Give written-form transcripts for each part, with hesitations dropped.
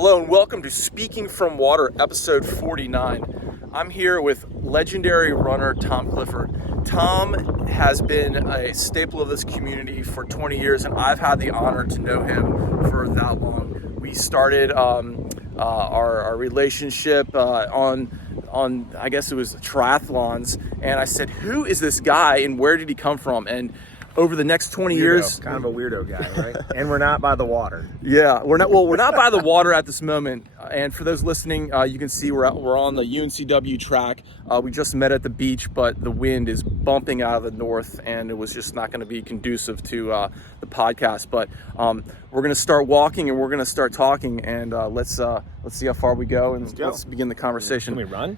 Hello and welcome to Speaking From Water, episode 49. I'm here with legendary runner Tom Clifford. Tom has been a staple of this community for 20 years, and I've had the honor to know him for that long. We started our relationship on I guess it was triathlons, and I said, who is this guy and where did he come from? And over the next 20 years, kind of a weirdo guy, right? And we're not by the water. Yeah, we're not by the water at this moment. And for those listening, you can see we're on the UNCW track. We just met at the beach, but the wind is bumping out of the north, and it was just not going to be conducive to the podcast. But we're going to start walking, and we're going to start talking, and let's see how far we go, and let's begin the conversation. Can we run?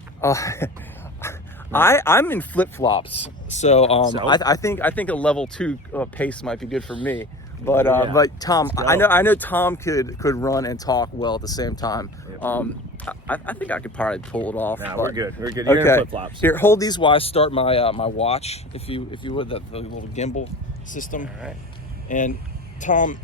I'm in flip-flops, so I think a level 2 pace might be good for me. But but Tom, I know Tom could run and talk well at the same time. Yep. I think I could probably pull it off. No, we're good. We're good. You're in flip-flops. Here, hold these while I start my my watch, if you would, the little gimbal system. All right. And Tom,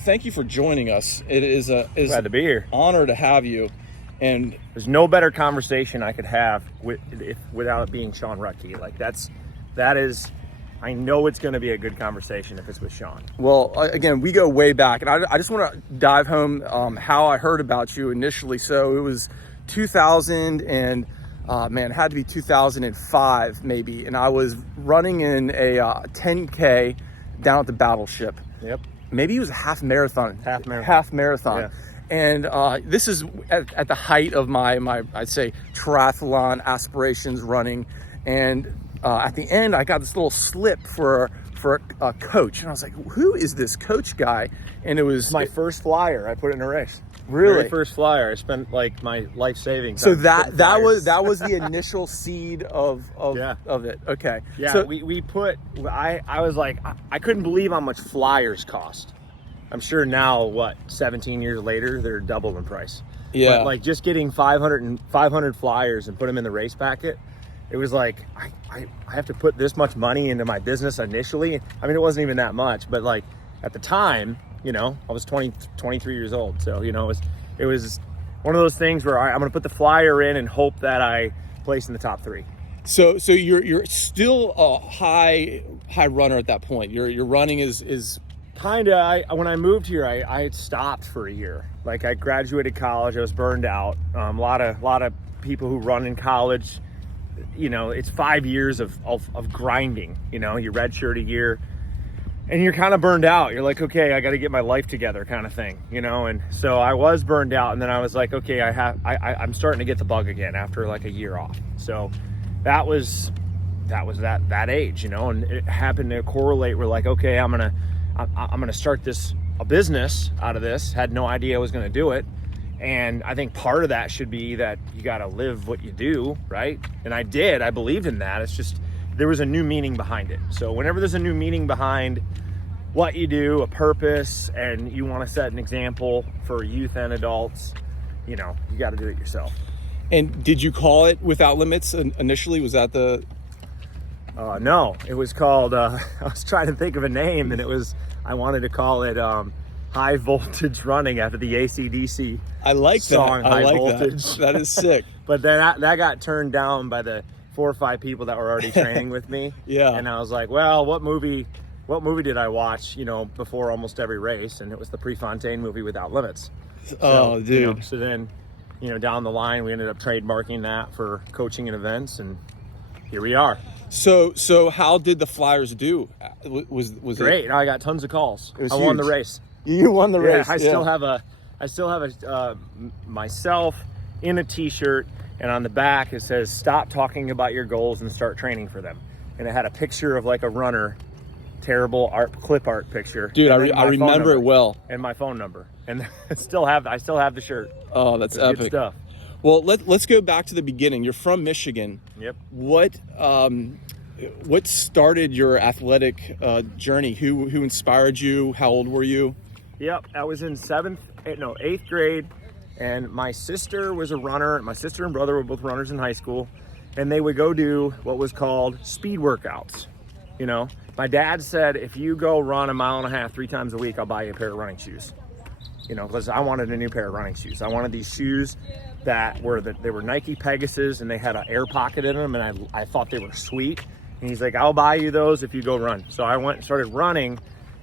thank you for joining us. It is glad to be here. Honor to have you. And there's no better conversation I could have without it being Sean Ruttkay. Like that is, I know it's going to be a good conversation if it's with Sean. Well, again, we go way back, and I just want to dive home how I heard about you initially. So it was 2000 and it had to be 2005 maybe, and I was running in a 10K down at the Battleship. Yep. Maybe it was a half marathon. Yeah. And this is at the height of my I'd say triathlon aspirations running, and at the end I got this little slip for a coach, and I was like, who is this coach guy? And it was my first flyer I put in a race. Really? Very first flyer. I spent like my life savings. So that was the initial seed of it. Okay. Yeah. So we put. I was like, I couldn't believe how much flyers cost. I'm sure now, 17 years later, they're double in price. Yeah. But like just getting 500 flyers and put them in the race packet, it was like, I have to put this much money into my business initially. I mean, it wasn't even that much, but like at the time, I was 23 years old. So, it was one of those things where I'm going to put the flyer in and hope that I place in the top 3. So you're still a high runner at that point. Your running is Kinda. When I moved here, I had stopped for a year. Like I graduated college, I was burned out. A lot of people who run in college, it's 5 years of grinding. You redshirt a year, and you're kind of burned out. You're like, okay, I got to get my life together, kind of thing. And so I was burned out, and then I was like, okay, I'm starting to get the bug again after like a year off. So that was that age, and it happened to correlate. We're like, okay, I'm gonna start a business out of this. Had no idea I was gonna do it. And I think part of that should be that you gotta live what you do, right? And I did, I believed in that. It's just, there was a new meaning behind it. So whenever there's a new meaning behind what you do, a purpose, and you wanna set an example for youth and adults, you gotta do it yourself. And did you call it Without Limits initially? Was that the... No, it was called, I was trying to think of a name, and I wanted to call it High Voltage Running after the AC/DC I like song, that. High Voltage. That is sick. But that got turned down by the 4 or 5 people that were already training with me. Yeah. And I was like, well, what movie did I watch, before almost every race? And it was the Prefontaine movie Without Limits. Oh, dude. So then, down the line, we ended up trademarking that for coaching and events, and here we are. So how did the flyers do? Was great? It? I got tons of calls. It was I won the race. You won the race. I still have a myself in a T-shirt, and on the back it says, "Stop talking about your goals and start training for them." And it had a picture of like a runner, terrible clip art picture. Dude, I remember it well. And my phone number, and I still have the shirt. Oh, that's epic. Good stuff. Well, let's go back to the beginning. You're from Michigan. Yep. What started your athletic journey? Who inspired you? How old were you? Yep, I was in 8th grade, and my sister was a runner. My sister and brother were both runners in high school, and they would go do what was called speed workouts. My dad said, if you go run 1.5 miles 3 times a week, I'll buy you a pair of running shoes. because I wanted a new pair of running shoes. I wanted these shoes that they were Nike Pegasus, and they had an air pocket in them, and I thought they were sweet. And he's like, I'll buy you those if you go run. So I went and started running,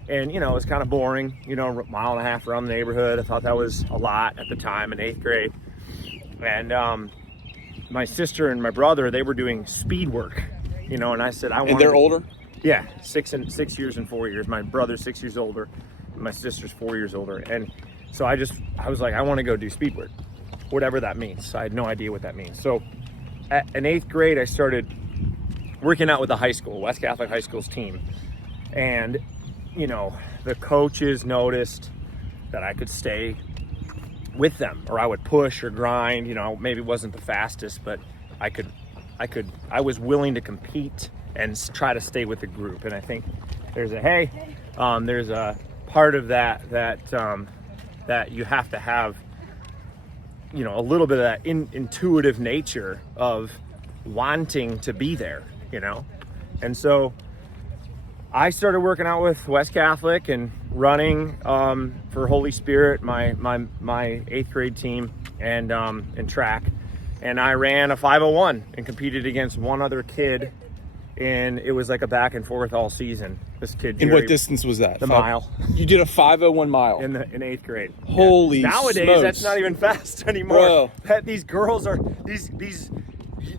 and, it was kind of boring, a mile and a half around the neighborhood. I thought that was a lot at the time in 8th grade. And my sister and my brother, they were doing speed work, and I said, And they're older? Yeah, 6 years and 4 years. My brother's 6 years older, and my sister's 4 years older. And so I was like, I want to go do speed work, whatever that means. I had no idea what that means. So in 8th grade, I started working out with the high school, West Catholic High School's team. And, the coaches noticed that I could stay with them, or I would push or grind, maybe it wasn't the fastest, but I was willing to compete and try to stay with the group. And I think there's a part of that you have to have, a little bit of that intuitive nature of wanting to be there, And so I started working out with West Catholic and running for Holy Spirit, my 8th grade team, and in track. And I ran a 5:01 and competed against one other kid, and it was like a back and forth all season. This kid, Jerry, And what distance was that? The mile. You did a 5:01 mile in 8th grade. Holy Nowadays, smokes. that's not even fast anymore. Bro. These girls are these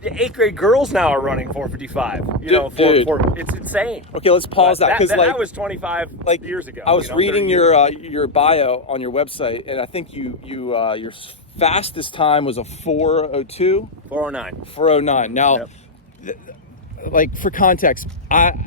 8th grade girls now are running 4:55. Dude. It's insane. Okay, let's pause that, because that was 25 years ago. I was reading your bio on your website, and I think your fastest time was a 4:02, 4:09. 4:09. Now, like, for context,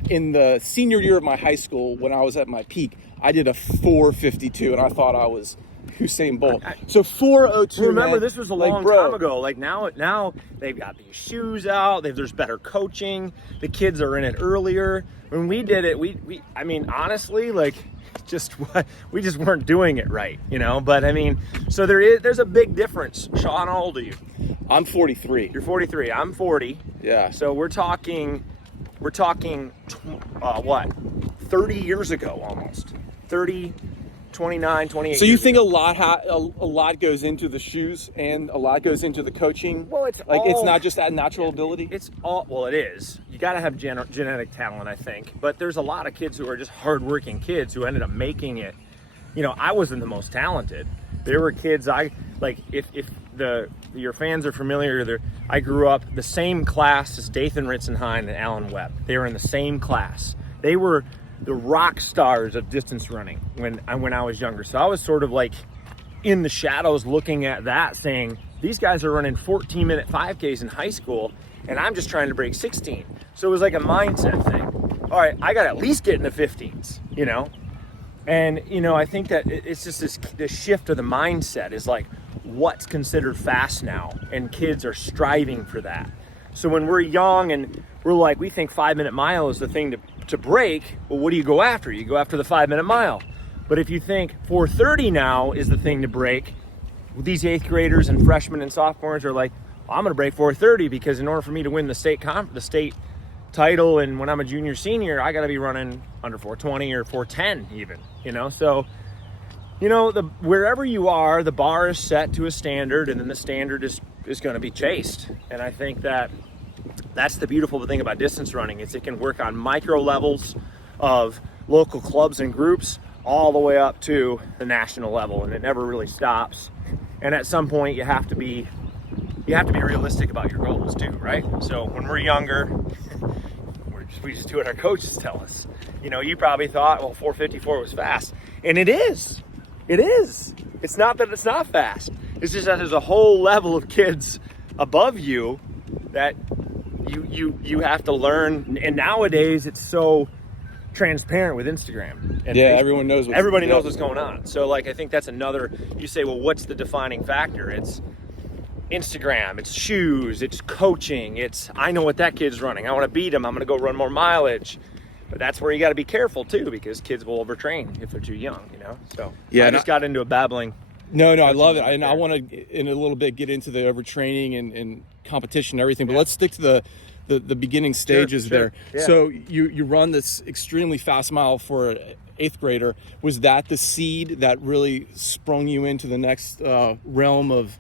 in the senior year of my high school, when I was at my peak, I did a 4:52, and I thought I was Usain Bolt. So 4:02. Remember, this was a long time ago. Like now they've got these shoes out. There's better coaching. The kids are in it earlier. When we did it, I mean, honestly, like, we just weren't doing it right, But I mean, so there's a big difference. Sean, how old are you? I'm 43. You're 43. I'm 40. Yeah. So we're talking what? 30 years ago almost. 30. 29, 28. So you think a lot goes into the shoes, and a lot goes into the coaching? Well, it's not just that natural ability. It is. You got to have genetic talent, I think. But there's a lot of kids who are just hardworking kids who ended up making it. I wasn't the most talented. There were kids if your fans are familiar, I grew up the same class as Dathan Ritzenheim and Alan Webb. They were in the same class. They were the rock stars of distance running when I was younger. So I was sort of like in the shadows looking at that, saying, these guys are running 14-minute 5Ks in high school, and I'm just trying to break 16. So it was like a mindset thing. All right, I got to at least get in the 15s, And, I think that it's just this shift of the mindset is like, what's considered fast now? And kids are striving for that. So when we're young and we're like, we think 5-minute mile is the thing to break, well, what do you go after? You go after the 5-minute mile. But if you think 4:30 now is the thing to break, well, these 8th graders and freshmen and sophomores are like, well, I'm going to break 4:30 because in order for me to win the state title, and when I'm a junior, senior, I got to be running under 4:20 or 4:10 even, So, wherever you are, the bar is set to a standard, and then the standard is going to be chased. And I think that's the beautiful thing about distance running, is it can work on micro levels of local clubs and groups all the way up to the national level, and it never really stops. And at some point you have to be realistic about your goals too, right? So when we're younger, we just do what our coaches tell us. You probably thought, well, 4:54 was fast, and it is. It's not that it's not fast. It's just that there's a whole level of kids above you that you have to learn. And nowadays it's so transparent with Instagram and Facebook. Everybody knows what's going on. So I think that's another. You say, well, what's the defining factor? It's Instagram, it's shoes, it's coaching, it's I know what that kid's running, I want to beat him, I'm going to go run more mileage. But that's where you got to be careful too, because kids will overtrain if they're too young, So I just got into a babbling. No, I love it. And I want to, in a little bit, get into the overtraining and competition and everything. But let's stick to the beginning stages Sure. there. Yeah. So you run this extremely fast mile for an 8th grader. Was that the seed that really sprung you into the next realm of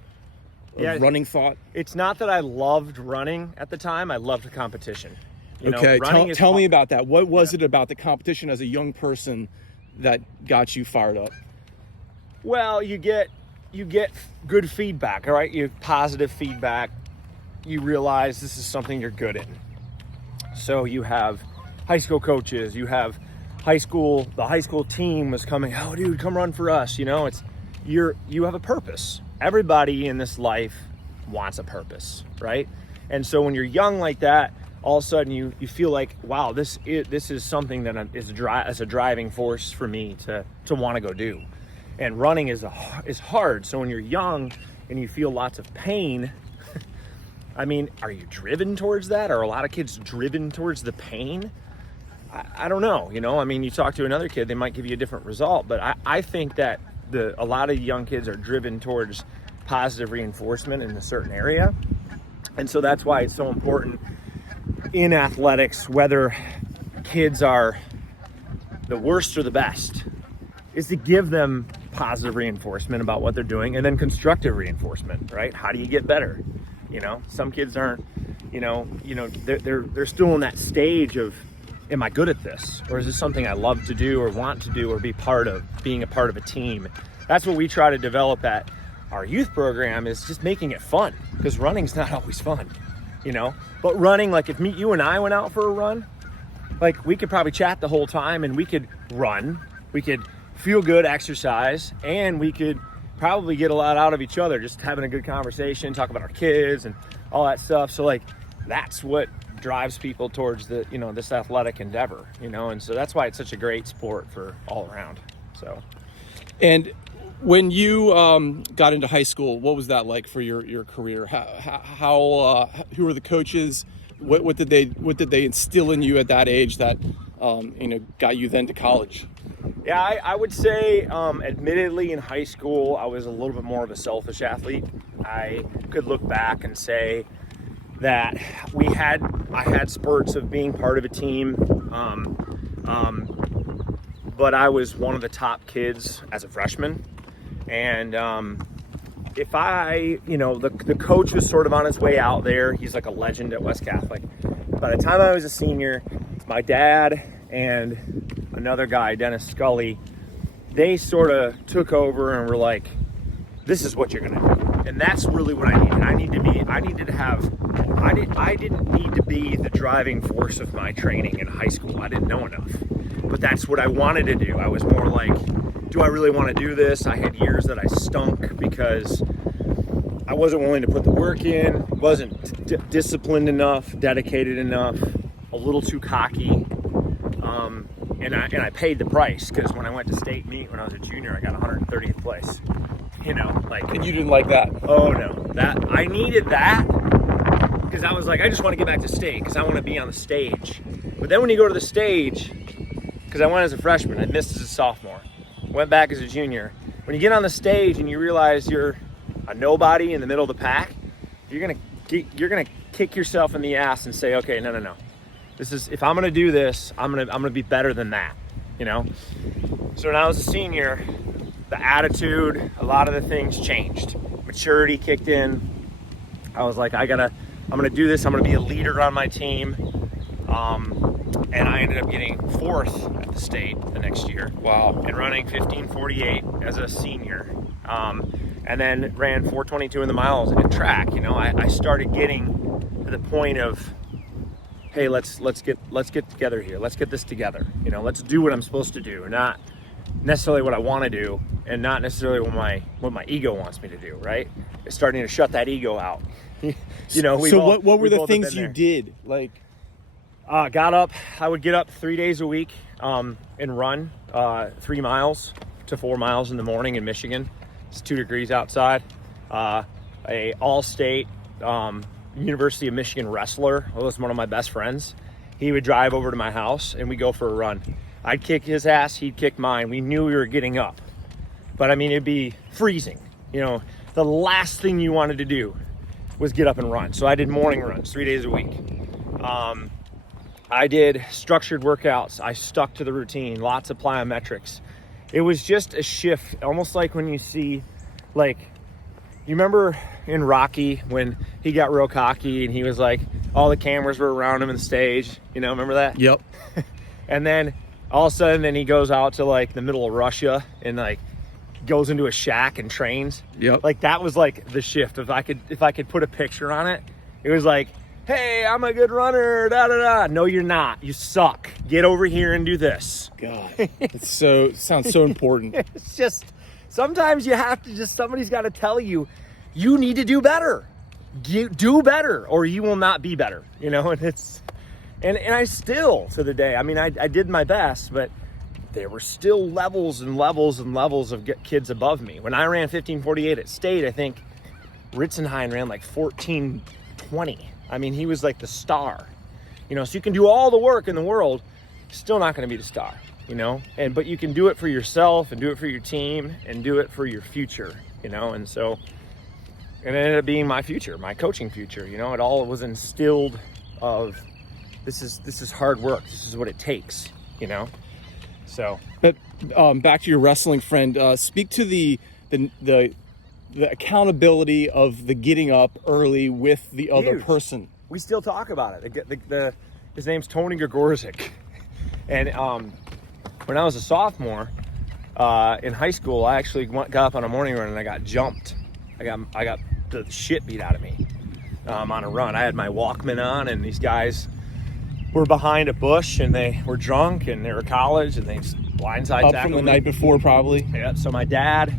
running thought? It's not that I loved running at the time. I loved the competition. Okay, tell me about that. What was it about the competition as a young person that got you fired up? Well, you get good feedback, all right? You have positive feedback. You realize this is something you're good in. So you have high school coaches, you have the high school team was coming, oh dude, come run for us. You have a purpose. Everybody in this life wants a purpose, right? And so when you're young like that, all of a sudden you feel like, wow, this is something that is a driving force for me to want to go do. And running is hard. So when you're young and you feel lots of pain, I mean, are you driven towards that? Are a lot of kids driven towards the pain? I don't know. I mean, you talk to another kid, they might give you a different result. But I think that a lot of young kids are driven towards positive reinforcement in a certain area. And so that's why it's so important in athletics, whether kids are the worst or the best, is to give them positive reinforcement about what they're doing, and then constructive reinforcement, right? How do you get better? Some kids aren't, they're still in that stage of, am I good at this? Or is this something I love to do or want to do or be part of, being a part of a team? That's what we try to develop at our youth program, is just making it fun, because running's not always fun, But running, like if you and I went out for a run, like we could probably chat the whole time and we could run, we could feel good, exercise, and we could probably get a lot out of each other, just having a good conversation, talk about our kids and all that stuff. So like, that's what drives people towards this athletic endeavor, and so that's why it's such a great sport for all around. So, and when you got into high school, what was that like for your career? How who were the coaches? What did they instill in you at that age that got you then to college? Yeah, I would say, admittedly, in high school, I was a little bit more of a selfish athlete. I could look back and say that I had spurts of being part of a team, but I was one of the top kids as a freshman. And if the coach was sort of on his way out there. He's like a legend at West Catholic. By the time I was a senior, my dad and another guy, Dennis Scully, they sort of took over and were like, this is what you're going to do. And that's really what I needed. I didn't need to be the driving force of my training in high school. I didn't know enough. But that's what I wanted to do. I was more like, do I really want to do this? I had years that I stunk because I wasn't willing to put the work in, wasn't disciplined enough, dedicated enough, a little too cocky. And I paid the price, because when I went to state meet when I was a junior, I got 130th place. And you didn't like that? Oh no, I needed that, because I was like, I just want to get back to state because I want to be on the stage. But then when you go to the stage, because I went as a freshman, I missed as a sophomore, went back as a junior. When you get on the stage and you realize you're a nobody in the middle of the pack, you're gonna kick yourself in the ass and say, okay, no. If I'm gonna do this, I'm gonna be better than that, So when I was a senior, the attitude, a lot of the things changed. Maturity kicked in. I was like, I'm gonna do this. I'm gonna be a leader on my team. And I ended up getting 4th at the state the next year. Wow. And running 15:48 as a senior. And then ran 4:22 in the miles in track. I started getting to the point of, hey, let's get together here. Let's get this together. Let's do what I'm supposed to do, not necessarily what I want to do, and not necessarily what my ego wants me to do. Right? It's starting to shut that ego out. What were the things you did? Like, got up. I would get up 3 days a week and run 3 miles to 4 miles in the morning in Michigan. It's 2 degrees outside. A all-state University of Michigan wrestler, who was one of my best friends. He would drive over to my house and we'd go for a run. I'd kick his ass, he'd kick mine. We knew we were getting up. But I mean, it'd be freezing. The last thing you wanted to do was get up and run. So I did morning runs 3 days a week. I did structured workouts. I stuck to the routine, lots of plyometrics. It was just a shift, almost like when you see, like, you remember in Rocky when he got real cocky and he was like, all the cameras were around him on the stage, remember that? Yep. And then all of a sudden, then he goes out to like the middle of Russia and like goes into a shack and trains. Yep. Like that was like the shift. If I could put a picture on it, it was like, hey, I'm a good runner, da da da. No, you're not. You suck. Get over here and do this. God, it sounds so important. It's just, sometimes you have to somebody's got to tell you, you need to do better. Do better or you will not be better, and I still, to the day, I mean, I did my best, but there were still levels and levels and levels of kids above me. When I ran 15:48 at state, I think Ritzenheim ran like 14:20. I mean, he was like the star, so you can do all the work in the world, still not going to be the star, but you can do it for yourself and do it for your team and do it for your future, and so it ended up being my future, my coaching future, it all was instilled of this is hard work. This is what it takes, so. But back to your wrestling friend, speak to the accountability of the getting up early with the other Huge. person. We still talk about it. His name's Tony Gregorczyk. And when I was a sophomore in high school, I actually got up on a morning run and I got jumped. I got the shit beat out of me on a run. I had my Walkman on and these guys were behind a bush and they were drunk and they were college and they blindside Up tackled from the me. night before, probably. Yeah, so my dad,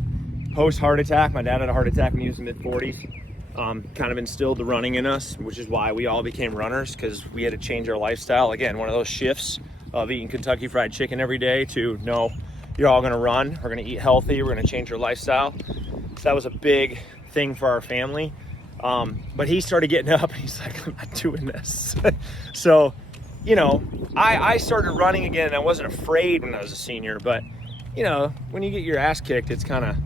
post-heart attack, my dad had a heart attack when he was in the mid-40s, kind of instilled the running in us, which is why we all became runners, because we had to change our lifestyle. Again, one of those shifts of eating Kentucky Fried Chicken every day to, no, you're all going to run, we're going to eat healthy, we're going to change our lifestyle. So that was a big thing for our family. But he started getting up and he's like, I'm not doing this. So, I started running again and I wasn't afraid when I was a senior, but when you get your ass kicked, it's kind of,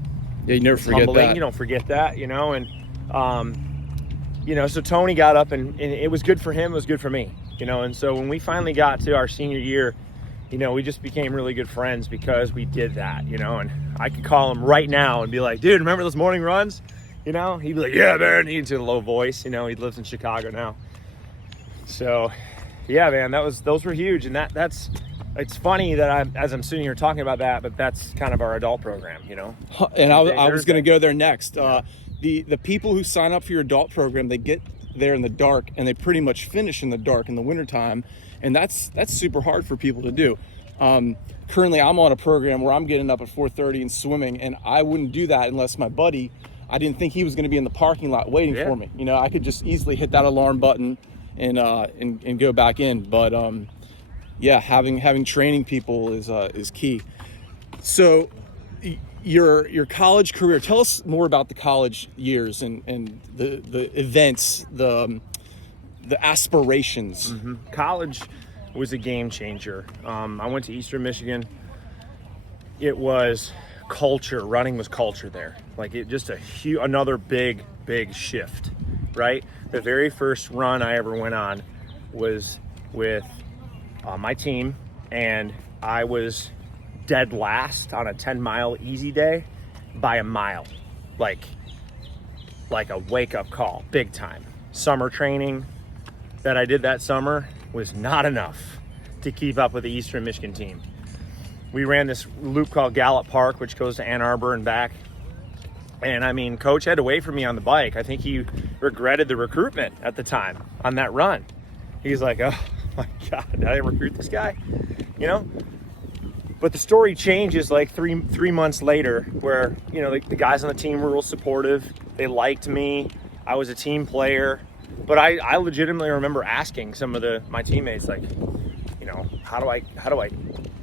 Yeah, you never forget humbling. that. You don't forget that, so Tony got up and it was good for him, it was good for me, and so when we finally got to our senior year, we just became really good friends because we did that, and I could call him right now and be like, dude, remember those morning runs? He'd be like, yeah, man, he's in a low voice, he lives in Chicago now. So, yeah, man, those were huge, and that's it's funny that as I'm sitting here talking about that, but that's kind of our adult program, And I was going to go there next. The people who sign up for your adult program, they get there in the dark and they pretty much finish in the dark in the wintertime. And that's super hard for people to do. Currently, I'm on a program where I'm getting up at 4:30 and swimming, and I wouldn't do that unless my buddy, I didn't think he was going to be in the parking lot waiting for me. I could just easily hit that alarm button and go back in. But yeah, having training people is key. So your college career, tell us more about the college years and the events, the aspirations. Mm-hmm. College was a game changer. I went to Eastern Michigan. It was culture. Running was culture there. Like it just another big shift, right? The very first run I ever went on was with my team, and I was dead last on a 10-mile easy day by a mile. Like a wake-up call, big time. Summer training that I did that summer was not enough to keep up with the Eastern Michigan team. We ran this loop called Gallup Park, which goes to Ann Arbor and back. And I mean, coach had to wait for me on the bike. I think he regretted the recruitment at the time on that run. He's like, oh my God, did I recruit this guy? But the story changes like three months later where, the guys on the team were real supportive. They liked me. I was a team player. But I legitimately remember asking some of my teammates, like, how do I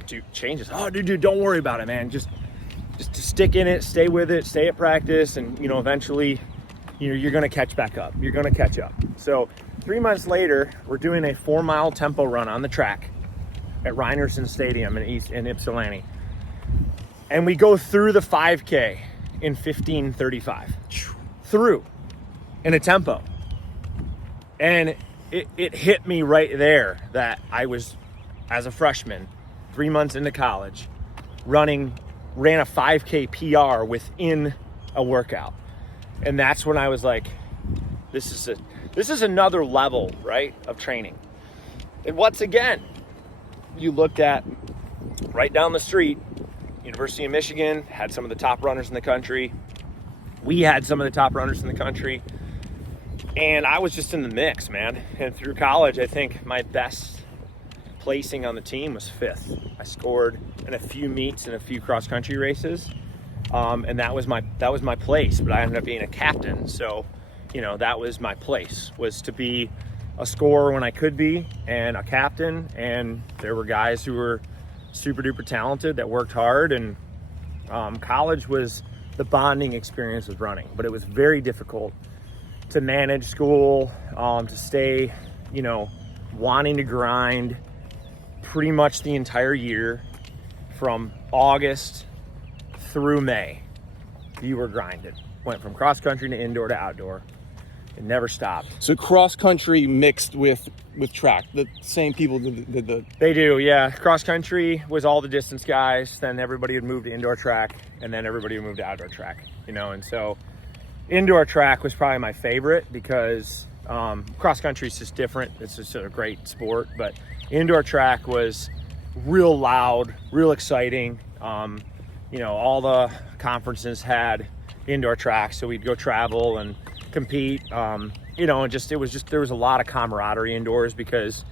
do changes? Oh, dude, don't worry about it, man. Just stick in it, stay with it, stay at practice, and eventually, you're gonna catch back up. You're gonna catch up. So 3 months later, we're doing a 4-mile tempo run on the track at Reinerson Stadium in Ypsilanti, and we go through the 5K in 15:35 through in a tempo. And it hit me right there that I was, as a freshman, 3 months into college, ran a 5K PR within a workout. And that's when I was like, this is another level, right, of training. And once again, you looked at right down the street, University of Michigan had some of the top runners in the country. We had some of the top runners in the country. And I was just in the mix, man. And through college, I think my best placing on the team was 5th. I scored in a few meets and a few cross-country races. And that was my place, but I ended up being a captain. So, that was my place, was to be a scorer when I could be, and a captain. And there were guys who were super duper talented that worked hard. And college was the bonding experience with running, but it was very difficult to manage school, to stay, wanting to grind pretty much the entire year from August through May. You were grinded. Went from cross country to indoor to outdoor. It never stopped. So cross country mixed with track. The same people did the. They do, yeah. Cross country was all the distance guys. Then everybody would move to indoor track, and then everybody would move to outdoor track. And so indoor track was probably my favorite because cross country is just different. It's just a great sport, but indoor track was real loud, real exciting. All the conferences had indoor track, so we'd go travel and compete. And there was a lot of camaraderie indoors because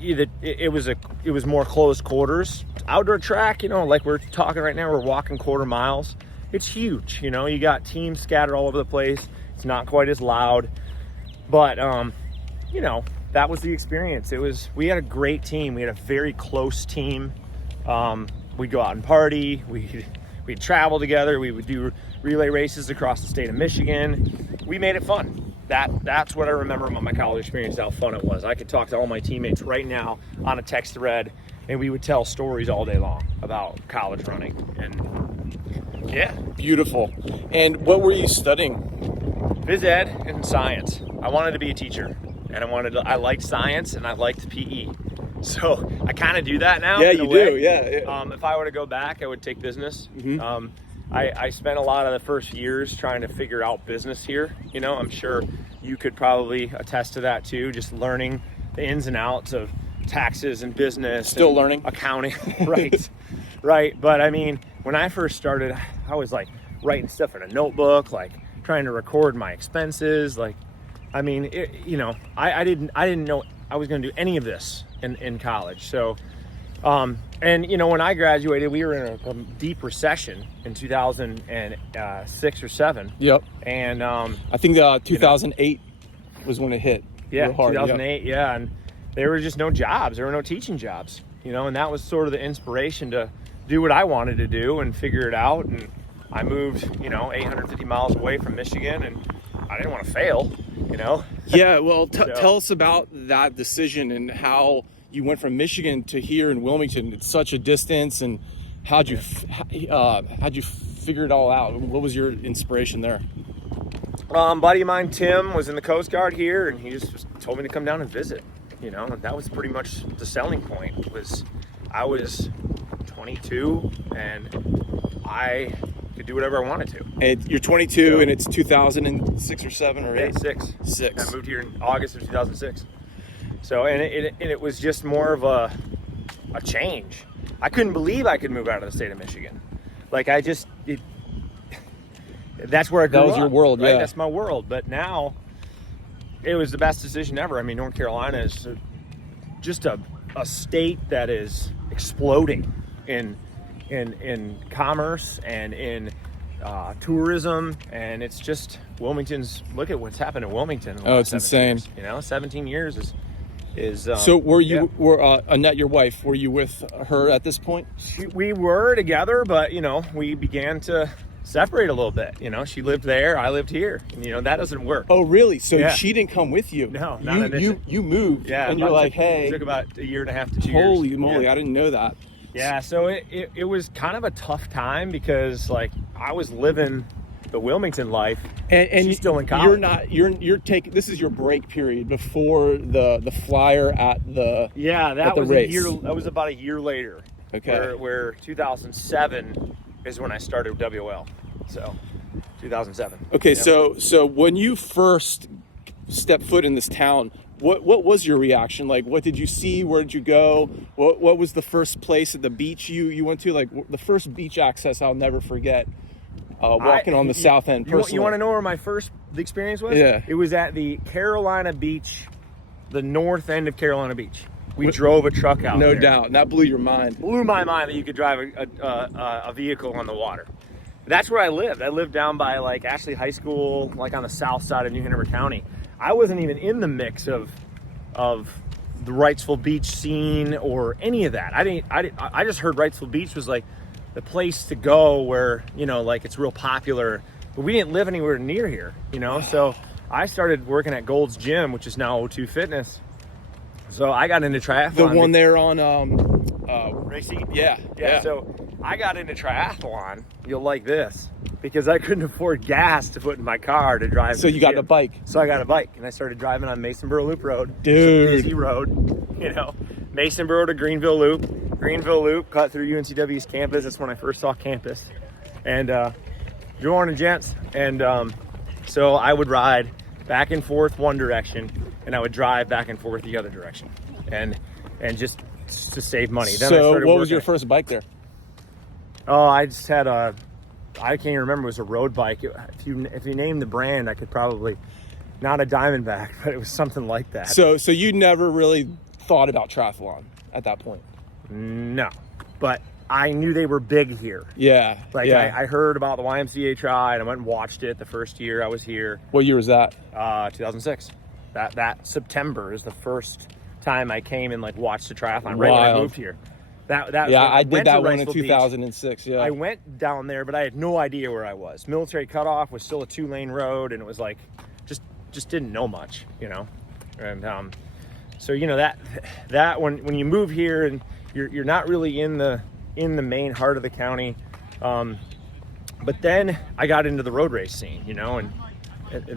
it was more close quarters. Outdoor track, like we're talking right now, we're walking quarter miles. It's huge, you got teams scattered all over the place. It's not quite as loud, but that was the experience. We had a great team. We had a very close team. We'd go out and party. We'd travel together. We would do relay races across the state of Michigan. We made it fun. That's what I remember about my college experience, how fun it was. I could talk to all my teammates right now on a text thread, and we would tell stories all day long about college running. And yeah. Beautiful. And what were you studying? Phys ed and science. I wanted to be a teacher, and I liked science, and I liked PE. So I kind of do that now. Yeah, you do. Yeah. If I were to go back, I would take business. Mm-hmm. I spent a lot of the first years trying to figure out business here. I'm sure you could probably attest to that too, just learning the ins and outs of taxes and business. Still learning. Accounting. Right. But I mean, when I first started, I was like writing stuff in a notebook, like trying to record my expenses. Like, I mean, I didn't know I was going to do any of this in college. So, when I graduated, we were in a deep recession in 2006 or 7. Yep. And I think 2008 was when it hit. Yeah, hard. 2008. Yep. Yeah, and there were just no jobs. There were no teaching jobs. And that was sort of the inspiration to do what I wanted to do and figure it out. And I moved, 850 miles away from Michigan, and I didn't want to fail. Yeah. Well, tell us about that decision and how you went from Michigan to here in Wilmington. It's such a distance, and how'd you figure it all out? What was your inspiration there? Buddy of mine, Tim, was in the Coast Guard here, and he just told me to come down and visit. And that was pretty much the selling point. I was 22, and I could do whatever I wanted to. And you're 22, and it's 2006 or 7 or 8? Yeah, 6. I moved here in August of 2006. So, and it was just more of a change. I couldn't believe I could move out of the state of Michigan. Like, that's where I grew up. That was your world, right? yeah. That's my world. But now, it was the best decision ever. I mean, North Carolina is just a state that is exploding in commerce and in tourism, and it's just Wilmington's. Look at what's happened in Wilmington. In the last it's insane. Years. 17 years is. So were Annette, your wife? Were you with her at this point? We were together, but we began to separate a little bit. She lived there, I lived here, and that doesn't work. Oh, really? So yeah. She didn't come with you? No, not initially. You moved, yeah, and you're like, hey. It took about a year and a half to 2 years. Holy moly, yeah. I didn't know that. Yeah, so it was kind of a tough time because, like, I was living Wilmington life. And she's still in college. You're taking, this is your break period before the flyer at the that was race. a year. That was about a year later. Okay. Where 2007 is when I started WL. So 2007. Okay, so when you first stepped foot in this town, what was your reaction? Like, what did you see? Where did you go? What was the first place at the beach you went to? Like, the first beach access I'll never forget. Walking on the south end. You want to know where my first experience was? Yeah. It was at the Carolina Beach, the north end of Carolina Beach. We drove a truck out No there. doubt. And that blew your mind. Blew my mind that you could drive a vehicle on the water. That's where I lived. I lived down by like Ashley High School, like on the south side of New Hanover County. I wasn't even in the mix of the Wrightsville Beach scene or any of that. I just heard Wrightsville Beach was like the place to go where, you know, like it's real popular, but we didn't live anywhere near here, you know? So I started working at Gold's Gym, which is now O2 Fitness. So I got into triathlon. The one there on Racing? Yeah. So I got into triathlon. You'll like this because I couldn't afford gas to put in my car to drive. So you got a bike. So I got a bike and I started driving on Masonboro Loop Road. Dude. It's a busy road, you know. Masonboro to Greenville Loop, cut through UNCW's campus. That's when I first saw campus. And good morning, gents. And so I would ride back and forth one direction, and I would drive back and forth the other direction, and just to save money. Then So what was your first bike there? Oh, I just had I can't even remember. It was a road bike. If you name the brand, I could probably, not a Diamondback, but it was something like that. So you never really thought about triathlon at that point? No, but I knew they were big here. Yeah. I heard about the YMCA Tri, and I went and watched it the first year I was here. What year was that? 2006. That September is the first time I came and like watched the triathlon right when I moved here. I did that one in Wrightsville 2006. Beach. Yeah. I went down there, but I had no idea where I was. Military Cutoff was still a 2-lane road, and it was like just didn't know much, you know. And so you know that when you move here and you're not really in the main heart of the county, but then I got into the road race scene, you know, and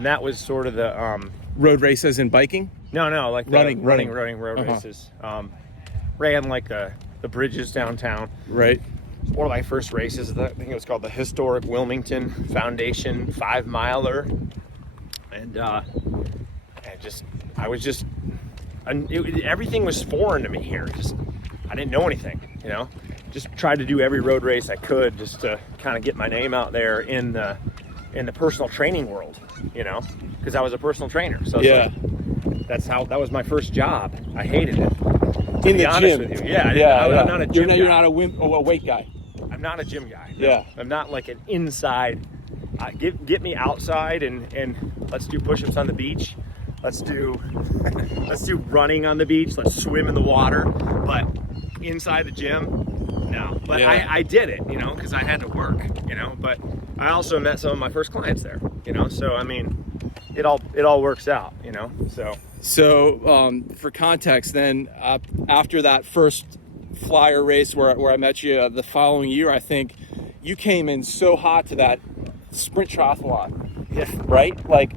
that was sort of the road races and biking. No, like running road Uh-huh. races. Ran like the bridges downtown. Right. One of my first races, I think it was called the Historic Wilmington Foundation 5-miler, and everything was foreign to me here. I didn't know anything, you know. Just tried to do every road race I could just to kind of get my name out there in the personal training world, you know, because I was a personal trainer. So yeah, that was my first job. I hated it. In the gym. With you. I'm not a gym guy. You're not a weight guy. I'm not a gym guy. No. Yeah. I'm not like an inside. Get me outside and let's do push-ups on the beach. Let's do running on the beach. Let's swim in the water. But inside the gym, no. But yeah. I did it, you know, because I had to work, you know. But I also met some of my first clients there, you know. So I mean, it all works out, you know. So for context, then after that first flyer race where I met you the following year, I think you came in so hot to that sprint triathlon. Yeah. Right? Like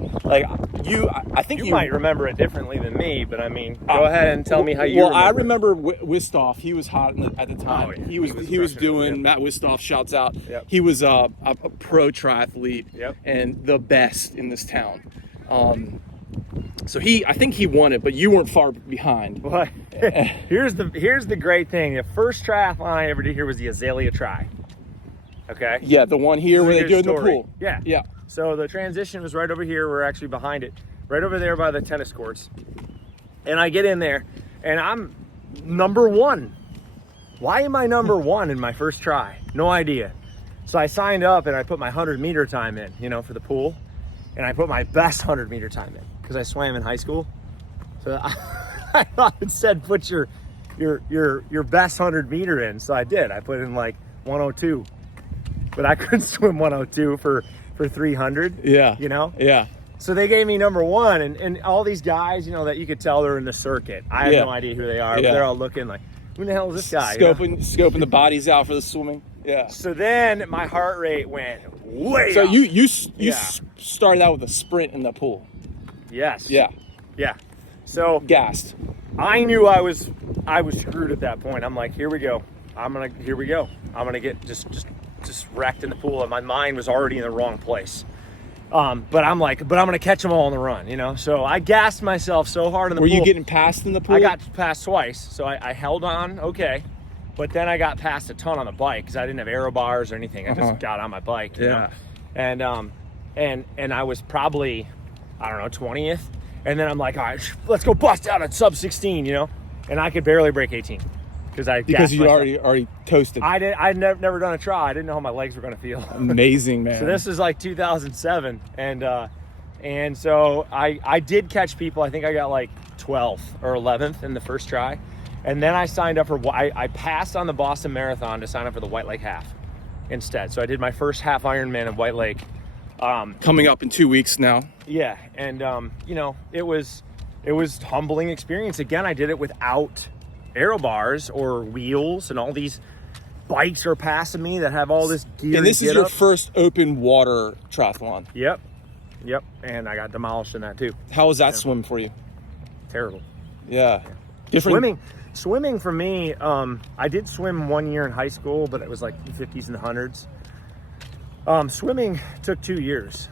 you, I think you might remember it differently than me, but I mean, go ahead and tell me how you. Well, I remember Wistoff. He was hot at the time. Oh, yeah. He was doing. Yep. Matt Wistoff, shouts out. Yep. He was a pro triathlete. Yep. And the best in this town. So I think he won it, but you weren't far behind. Well, here's the great thing. The first triathlon I ever did here was the Azalea Tri. Okay. Yeah, the one here where they do it in the pool. Yeah. Yeah. So the transition was right over here. We're actually behind it, right over there by the tennis courts. And I get in there, and I'm number one. Why am I number one in my first try? No idea. So I signed up and I put my 100-meter time in, you know, for the pool, and I put my best 100-meter time in because I swam in high school. So I thought it said put your best 100-meter in. So I did. I put in like 102, but I couldn't swim 102 for 300. Yeah. You know? Yeah. So they gave me number one, and all these guys, you know, that you could tell they're in the circuit. I have no idea who they are, but they're all looking like, who the hell is this guy? Scoping the bodies out for the swimming. Yeah. So then my heart rate went way So up. you Yeah. started out with a sprint in the pool. Yes. Yeah. Yeah. So Gassed. I knew I was screwed at that point. I'm like, here we go. I'm gonna get just wrecked in the pool, and my mind was already in the wrong place. But I'm gonna catch them all on the run, you know. So I gassed myself so hard in the pool. Were you getting passed in the pool? I got passed twice, so I held on, okay. But then I got passed a ton on the bike because I didn't have aero bars or anything. I just got on my bike, you know? And I was probably, I don't know, 20th. And then I'm like, all right, let's go bust out at sub 16, you know? And I could barely break 18 because you already toasted. I'd never done a try. I didn't know how my legs were going to feel. Amazing, man. So this is like 2007. And so I did catch people. I think I got like 12th or 11th in the first try. And then I signed up for, I passed on the Boston Marathon to sign up for the White Lake Half instead. So I did my first half Ironman of White Lake. Coming up in 2 weeks now. Yeah. And, you know, it was humbling experience. Again, I did it without aero bars or wheels, and all these bikes are passing me that have all this gear. And this is your first open water triathlon. Yep. And I got demolished in that too. How was that swim for you? Terrible. Yeah. Different. Swimming for me, I did swim 1 year in high school, but it was like the 50s and the 100s. Swimming took 2 years.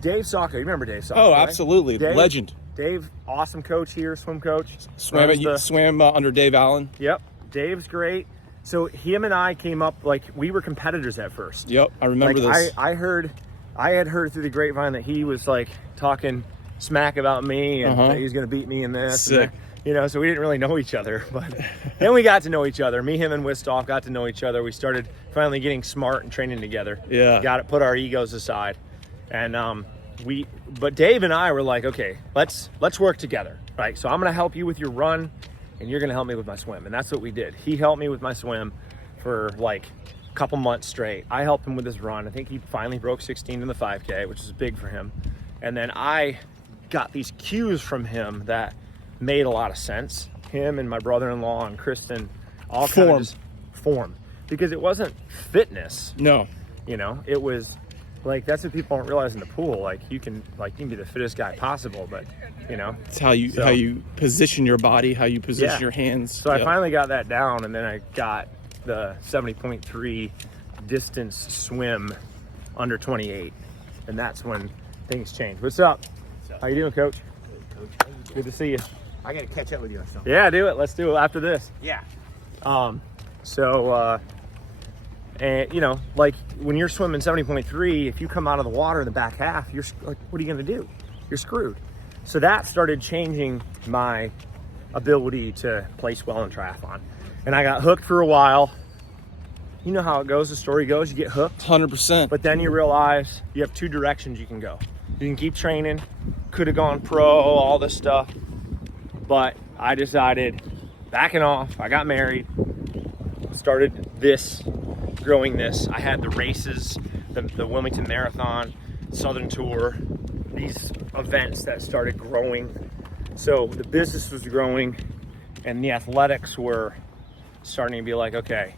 Dave Sacco, you remember Dave Sacco? Oh, right? absolutely. Dave, Legend. Dave, awesome coach here, swim coach. Swam under Dave Allen. Yep. Dave's great. So him and I came up, like, we were competitors at first. Yep, I remember this. I had heard through the grapevine that he was like talking smack about me and that he was going to beat me in this. Sick. And you know, so we didn't really know each other, but then we got to know each other. Me, him, and Wistoff got to know each other. We started finally getting smart and training together. Yeah. Put our egos aside. And but Dave and I were like, okay, let's work together, right? So I'm going to help you with your run and you're going to help me with my swim. And that's what we did. He helped me with my swim for like a couple months straight. I helped him with his run. I think he finally broke 16 in the 5K, which is big for him. And then I got these cues from him that made a lot of sense. Him and my brother-in-law and Kristen all kind of just formed, because it wasn't fitness. No. You know, it was like, that's what people don't realize in the pool. Like you can be the fittest guy possible, but you know, it's how you position your body, how you position your hands. So I finally got that down, and then I got the 70.3 distance swim under 28, and that's when things changed. What's up? How you doing, Coach? Good, Coach. Good to see you. I gotta catch up with you or something. Yeah, do it. Let's do it after this. Yeah. And you know, like when you're swimming 70.3, if you come out of the water in the back half, you're like, what are you going to do? You're screwed. So that started changing my ability to place well in triathlon. And I got hooked for a while. You know how it goes, the story goes, you get hooked. 100%. But then you realize you have two directions you can go. You can keep training, could have gone pro, all this stuff. But I decided backing off. I got married, started growing this. I had the races, the Wilmington Marathon, Southern Tour, these events that started growing. So the business was growing and the athletics were starting to be like, okay,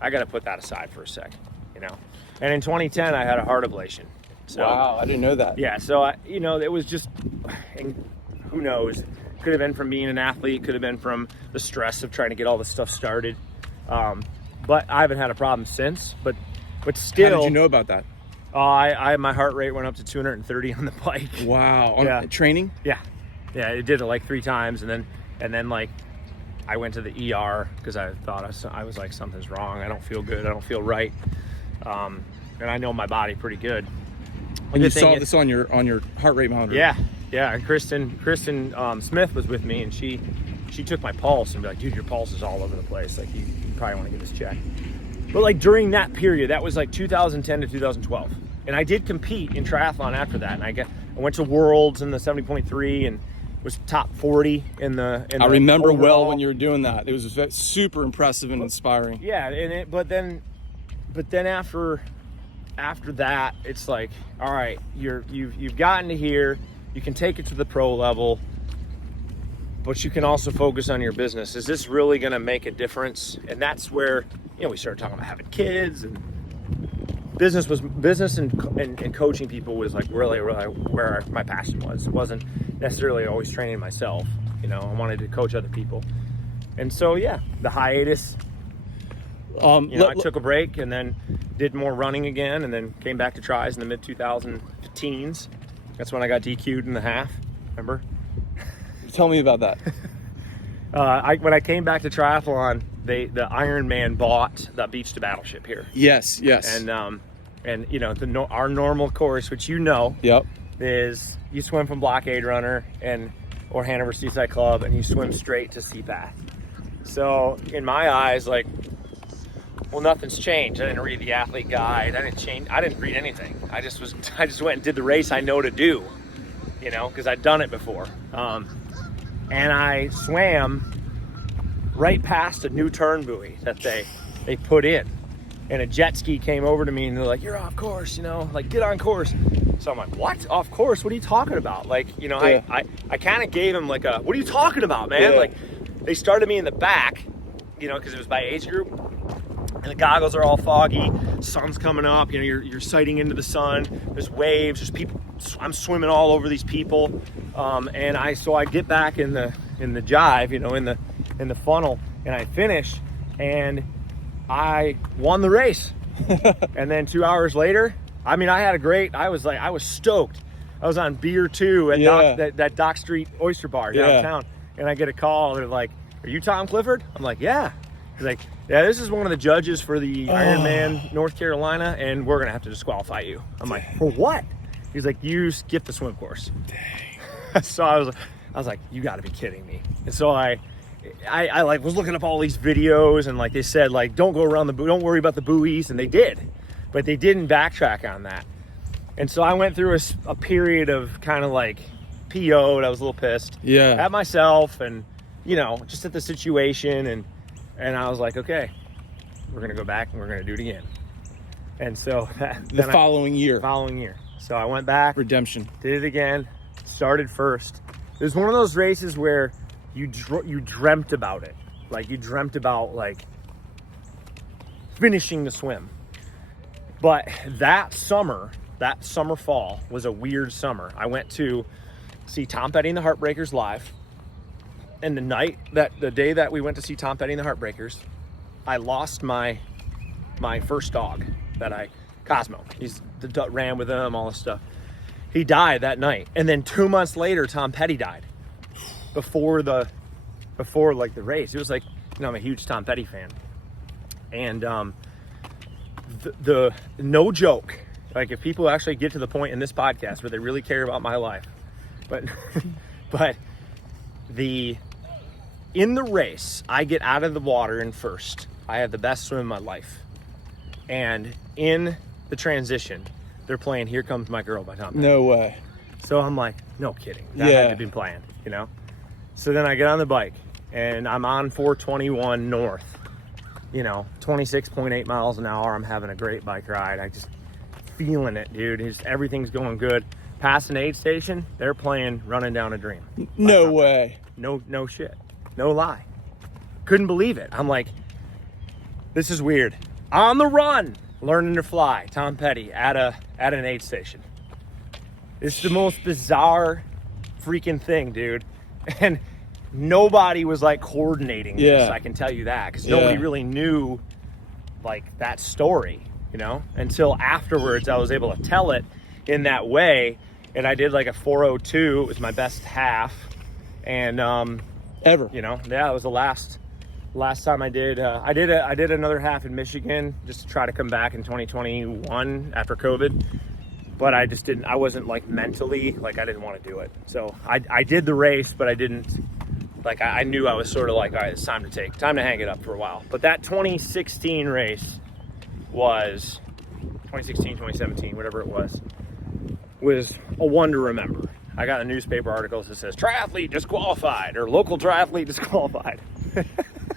I got to put that aside for a second, you know? And in 2010, I had a heart ablation. So, wow, I didn't know that. Yeah, so it was just, and who knows, could have been from being an athlete, could have been from the stress of trying to get all this stuff started. But I haven't had a problem since, but still. How did you know about that? My heart rate went up to 230 on the bike. Wow. Yeah. Training? Yeah, it did it like 3 times, and then like I went to the ER because I thought I was like, something's wrong. I don't feel good. I don't feel right. And I know my body pretty good. And you saw this on your heart rate monitor? Yeah. And Kristen Smith was with me, and she took my pulse and be like, dude, your pulse is all over the place. Like you probably want to get this checked. But like during that period, that was like 2010 to 2012. And I did compete in triathlon after that. And I went to Worlds in the 70.3 and was top 40 in the I remember overall. well when you were doing that. It was super impressive and inspiring. Yeah, but then after that, it's like, all right, you've gotten to here. You can take it to the pro level, but you can also focus on your business. Is this really going to make a difference? And that's where, we started talking about having kids, and business and coaching people was like really where my passion was. It wasn't necessarily always training myself. You know, I wanted to coach other people. And so, yeah, the hiatus, I took a break and then did more running again, and then came back to tries in the mid-2010s. That's when I got DQ'd in the half, remember? Tell me about that. When I came back to triathlon, the Ironman bought the Beach to Battleship here. Yes. And you know, our normal course, which you know, Yep. is you swim from Blockade Runner or Hanover Seaside Club, and you swim straight to Sea Path. So in my eyes, like, well, nothing's changed. I didn't read the athlete guide. I didn't read anything. I just went and did the race I know to do, you know, because I'd done it before. And I swam right past a new turn buoy that they put in. And a jet ski came over to me and they're like, "You're off course, you know, like, get on course." So I'm like, "What? Off course? What are you talking about?" Like, you know, Yeah. I kind of gave him like "What are you talking about, man?" Yeah. Like, they started me in the back, you know, because it was by age group. And the goggles are all foggy, sun's coming up, you know, you're sighting into the sun, there's waves, there's people, I'm swimming all over these people. And I get back in the jive, you know, in the funnel, and I finish, and I won the race. And then 2 hours later, I mean, I was stoked. I was on beer 2 at that Dock Street Oyster Bar downtown. And I get a call, they're like, "Are you Tom Clifford?" I'm like, "Yeah." He's like, "Yeah, this is one of the judges for the Ironman North Carolina, and we're gonna have to disqualify you." I'm like, "For what?" He's like, "You skipped the swim course." Dang. So I was like, "You got to be kidding me!" And so I like was looking up all these videos, and like they said, like, don't don't worry about the buoys, and they did, but they didn't backtrack on that. And so I went through a period of kind of like PO'd. I was a little pissed at myself, and you know, just at the situation, and I was like, okay, we're going to go back and we're going to do it again. And so The following year. So I went back, Redemption. did it again, started first. It was one of those races where you dreamt about it. Like, you dreamt about, like, finishing the swim. But that summer fall was a weird summer. I went to see Tom Petty and the Heartbreakers live. And the day that we went to see Tom Petty and the Heartbreakers, I lost my first dog Cosmo. He's ran with him, all this stuff. He died that night. And then 2 months later, Tom Petty died before like the race. It was like, you know, I'm a huge Tom Petty fan. And the no joke, like, if people actually get to the point in this podcast where they really care about my life, but in the race, I get out of the water in first. I have the best swim of my life. And in the transition, they're playing "Here Comes My Girl" by Tom Petty. No way. So I'm like, no kidding. That had to be planned, you know? So then I get on the bike, and I'm on 421 north, you know, 26.8 miles an hour. I'm having a great bike ride. I just feeling it, dude. Everything's going good. Past an aid station, they're playing "Running Down a Dream." No way. No shit. No lie. Couldn't believe it. I'm like, this is weird. On the run, learning to fly, Tom Petty at an aid station. It's the most bizarre freaking thing, dude. And nobody was like coordinating this, I can tell you that, because nobody really knew like that story, you know, until afterwards I was able to tell it in that way. And I did like a 4:02. It was my best half. And ever, you know, it was the last time I did. I did another half in Michigan just to try to come back in 2021 after COVID, but I just didn't. I wasn't like mentally, like, I didn't want to do it. So I did the race, but I didn't. Like, I knew I was sort of like, all right, it's time to hang it up for a while. But that 2016 race was 2016, 2017, whatever it was a one to remember. I got a newspaper article that says triathlete disqualified or local triathlete disqualified.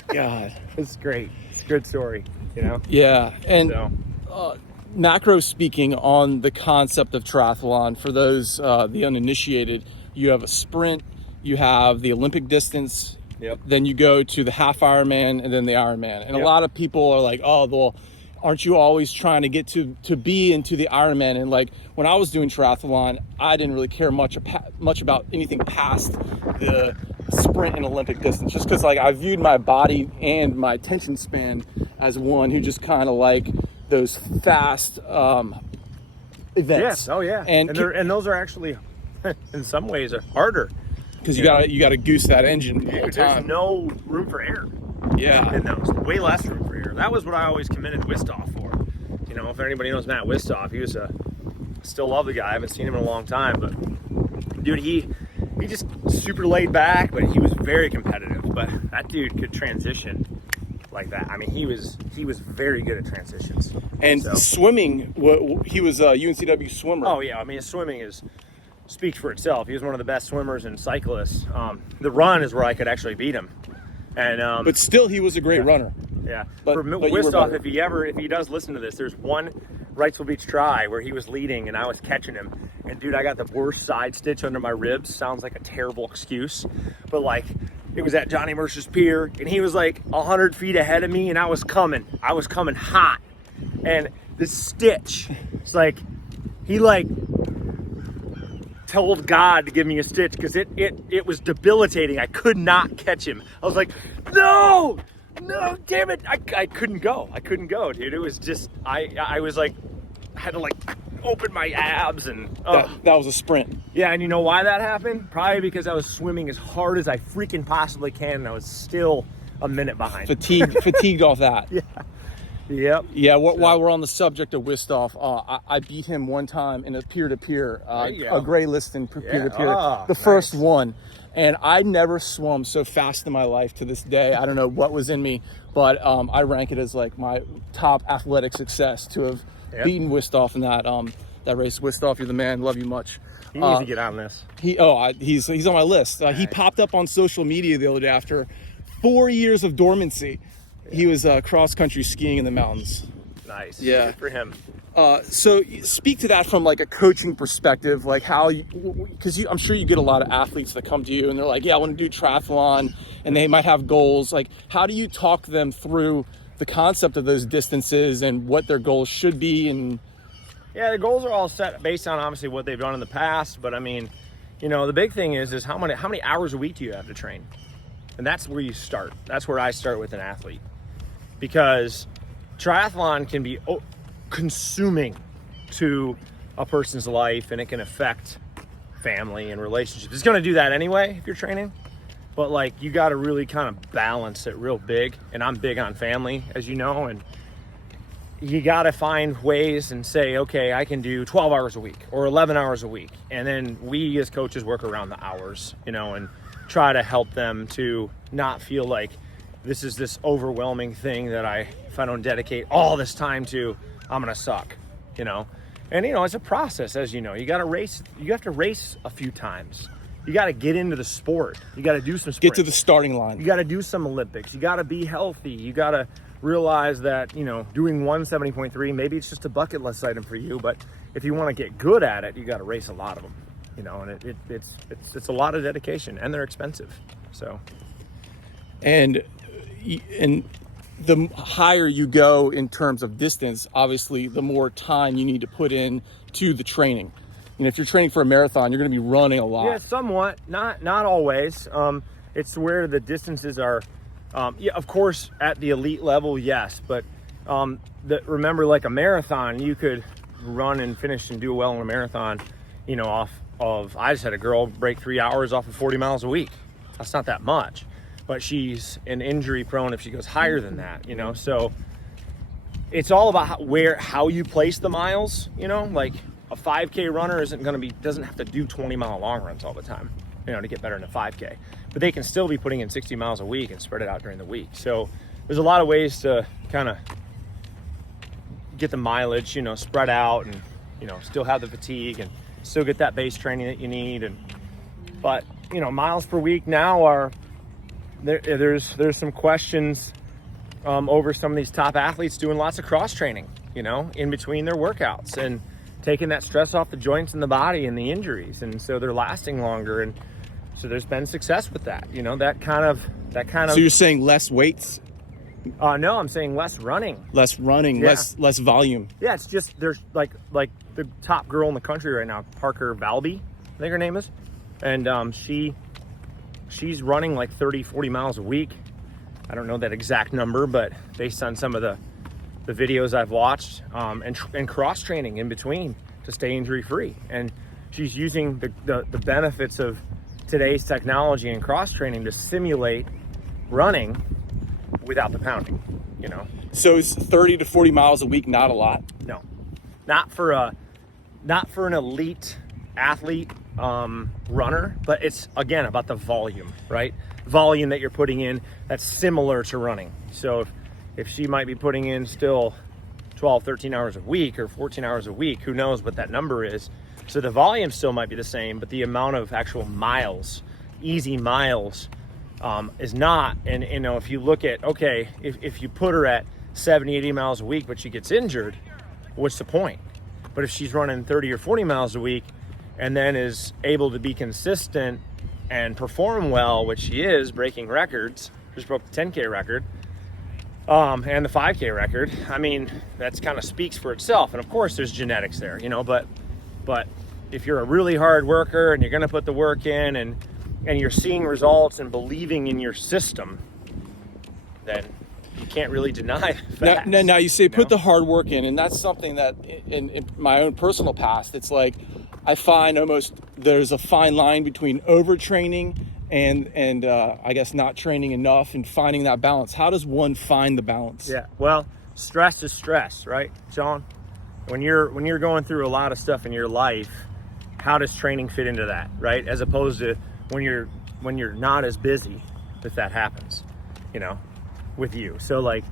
God, it's great. It's a good story, you know? Yeah. And so, macro speaking on the concept of triathlon, for those, the uninitiated, you have a sprint, you have the Olympic distance, Yep. then you go to the half Ironman and then the Ironman. And Yep. a lot of people are like, oh, well, aren't you always trying to get to be into the Ironman? And like when I was doing triathlon, I didn't really care much about anything past the sprint and Olympic distance, just because like I viewed my body and my attention span as one who just kind of like those fast events. Yes. Oh yeah. And those are actually in some ways are harder because you gotta goose that engine all the There's time. no room for error. Yeah. And that was way less room for error. That was what I always commended Wistoff for. You know, if anybody knows Matt Wistoff, he was still love the guy. I haven't seen him in a long time, but dude, he just super laid back, but he was very competitive. But that dude could transition like that. I mean, he was very good at transitions. And swimming, he was a UNCW swimmer. Oh yeah, I mean, his swimming speaks for itself. He was one of the best swimmers and cyclists. The run is where I could actually beat him. And but still, he was a great runner. Yeah, but Wistoff, if he does listen to this, there's one Wrightsville Beach Try where he was leading and I was catching him, and dude, I got the worst side stitch under my ribs. Sounds like a terrible excuse, but like it was at Johnny Mercer's Pier, and he was like 100 feet ahead of me, and I was coming hot, and this stitch, it's like he like told God to give me a stitch because it was debilitating. I could not catch him. I was like, no, damn it. I couldn't go, dude. It was just, I was like, I had to like open my abs and that was a sprint. Yeah, and you know why that happened? Probably because I was swimming as hard as I freaking possibly can, and I was still a minute behind. Fatigued off that. Yeah. Yep. Yeah, while we're on the subject of Wistoff, I beat him one time in a peer-to-peer, a Gray Liston peer-to-peer, the first one. And I never swum so fast in my life to this day. I don't know what was in me, but I rank it as like my top athletic success to have beaten Wistoff in that race. Wistoff, you're the man. Love you much. You need to get on this. He's on my list. He popped up on social media the other day after 4 years of dormancy. He was cross-country skiing in the mountains. Nice. Yeah. Good for him. So speak to that from like a coaching perspective, like how, because I'm sure you get a lot of athletes that come to you and they're like, yeah, I want to do triathlon, and they might have goals. Like, how do you talk them through the concept of those distances and what their goals should be? And yeah, the goals are all set based on obviously what they've done in the past. But I mean, you know, the big thing is how many hours a week do you have to train? And that's where you start. That's where I start with an athlete. Because triathlon can be consuming to a person's life, and it can affect family and relationships. It's going to do that anyway if you're training, but like you got to really kind of balance it real big. And I'm big on family, as you know, and you got to find ways and say, okay, I can do 12 hours a week or 11 hours a week. And then we as coaches work around the hours, you know, and try to help them to not feel like this is this overwhelming thing that if I don't dedicate all this time to, I'm going to suck, you know? And, you know, it's a process, as you know. You got to race. You have to race a few times. You got to get into the sport. You got to do some sprints. Get to the starting line. You got to do some Olympics. You got to be healthy. You got to realize that, you know, doing 170.3, maybe it's just a bucket list item for you, but if you want to get good at it, you got to race a lot of them, you know, and it's a lot of dedication, and they're expensive. So. And the higher you go in terms of distance, obviously, the more time you need to put in to the training. And if you're training for a marathon, you're going to be running a lot. Yeah, somewhat. Not always. It's where the distances are. Yeah, of course, at the elite level, yes. But remember, like a marathon, you could run and finish and do well in a marathon, you know, off of. I just had a girl break 3 hours off of 40 miles a week. That's not that much. But she's an injury prone if she goes higher than that, you know? So it's all about how you place the miles, you know? Like a 5K runner doesn't have to do 20-mile long runs all the time, you know, to get better in a 5K. But they can still be putting in 60 miles a week and spread it out during the week. So there's a lot of ways to kind of get the mileage, you know, spread out, and, you know, still have the fatigue and still get that base training that you need. But, you know, miles per week now are, there's some questions over some of these top athletes doing lots of cross training, you know, in between their workouts, and taking that stress off the joints in the body and the injuries, and so they're lasting longer. And so there's been success with that, you know, that kind of. So you're saying less weights No, I'm saying less running. Less running, Yeah. less volume. Yeah, it's just there's like the top girl in the country right now, Parker Valby, I think her name is, and she's running like 30, 40 miles a week. I don't know that exact number, but based on some of the videos I've watched, and cross training in between to stay injury free, and she's using the benefits of today's technology and cross training to simulate running without the pounding, you know. So it's 30 to 40 miles a week, not a lot. No, not for an elite athlete, runner, but it's again about the volume, right? Volume that you're putting in that's similar to running. So if she might be putting in still 12, 13 hours a week or 14 hours a week, who knows what that number is. So the volume still might be the same, but the amount of actual miles, easy miles, is not. And you know, if you look at, okay, if you put her at 70, 80 miles a week, but she gets injured, what's the point? But if she's running 30 or 40 miles a week and then is able to be consistent and perform well, which she is, breaking records, just broke the 10K record, and the 5K record, I mean, that's kind of speaks for itself. And of course there's genetics there, you know, but if you're a really hard worker and you're going to put the work in and you're seeing results and believing in your system, then you can't really deny facts. Now you say put the hard work in, and that's something that in my own personal past, it's like I find almost there's a fine line between overtraining and I guess not training enough and finding that balance. How does one find the balance? Yeah, well, stress is stress, right, Sean? When you're going through a lot of stuff in your life, how does training fit into that, right? As opposed to when you're not as busy, if that happens, you know, with you. So like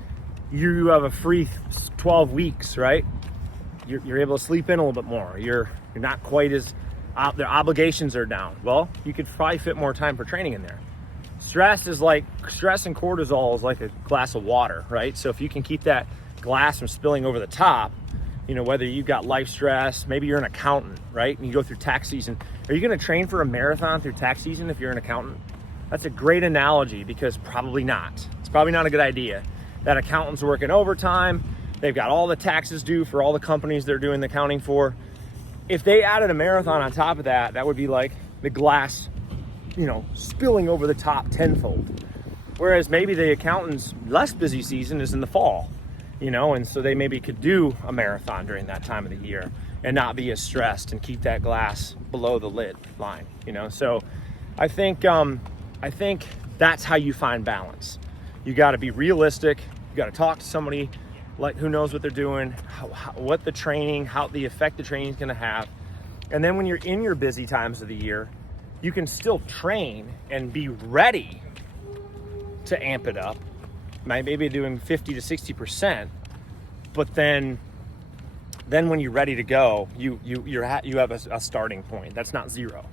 you have a free 12 weeks, right? You're able to sleep in a little bit more. You're not quite as their obligations are down. Well, you could probably fit more time for training in there. Stress and cortisol is like a glass of water, right? So if you can keep that glass from spilling over the top, you know, whether you've got life stress, maybe you're an accountant, right? And you go through tax season. Are you going to train for a marathon through tax season if you're an accountant? That's a great analogy, because probably not. It's probably not a good idea. That accountant's working overtime. They've got all the taxes due for all the companies they're doing the accounting for. If they added a marathon on top of that, that would be like the glass, you know, spilling over the top tenfold. Whereas maybe the accountant's less busy season is in the fall, you know, and so they maybe could do a marathon during that time of the year and not be as stressed and keep that glass below the lid line, you know. So I think that's how you find balance. You got to be realistic. You got to talk to somebody like who knows what they're doing, what the training, how the effect the training is going to have. And then when you're in your busy times of the year, you can still train and be ready to amp it up. Maybe doing 50 to 60%, but then when you're ready to go, you have a starting point. That's not zero.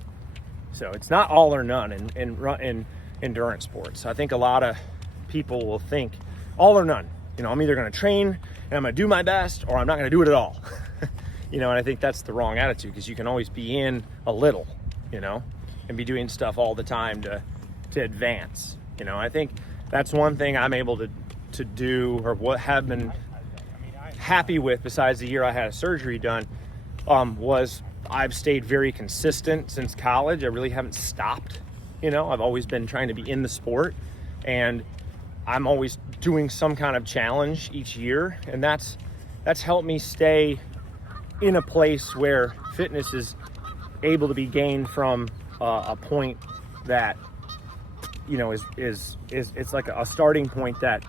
So it's not all or none in endurance sports. I think a lot of people will think all or none. You know, I'm either going to train and I'm going to do my best, or I'm not going to do it at all. You know, and I think that's the wrong attitude, because you can always be in a little, you know, and be doing stuff all the time to advance. You know, I think that's one thing I'm able to do, or what have been happy with, besides the year I had a surgery done, was I've stayed very consistent since college. I really haven't stopped. You know, I've always been trying to be in the sport, and I'm always doing some kind of challenge each year, and that's helped me stay in a place where fitness is able to be gained from a point that, you know, is it's like a starting point that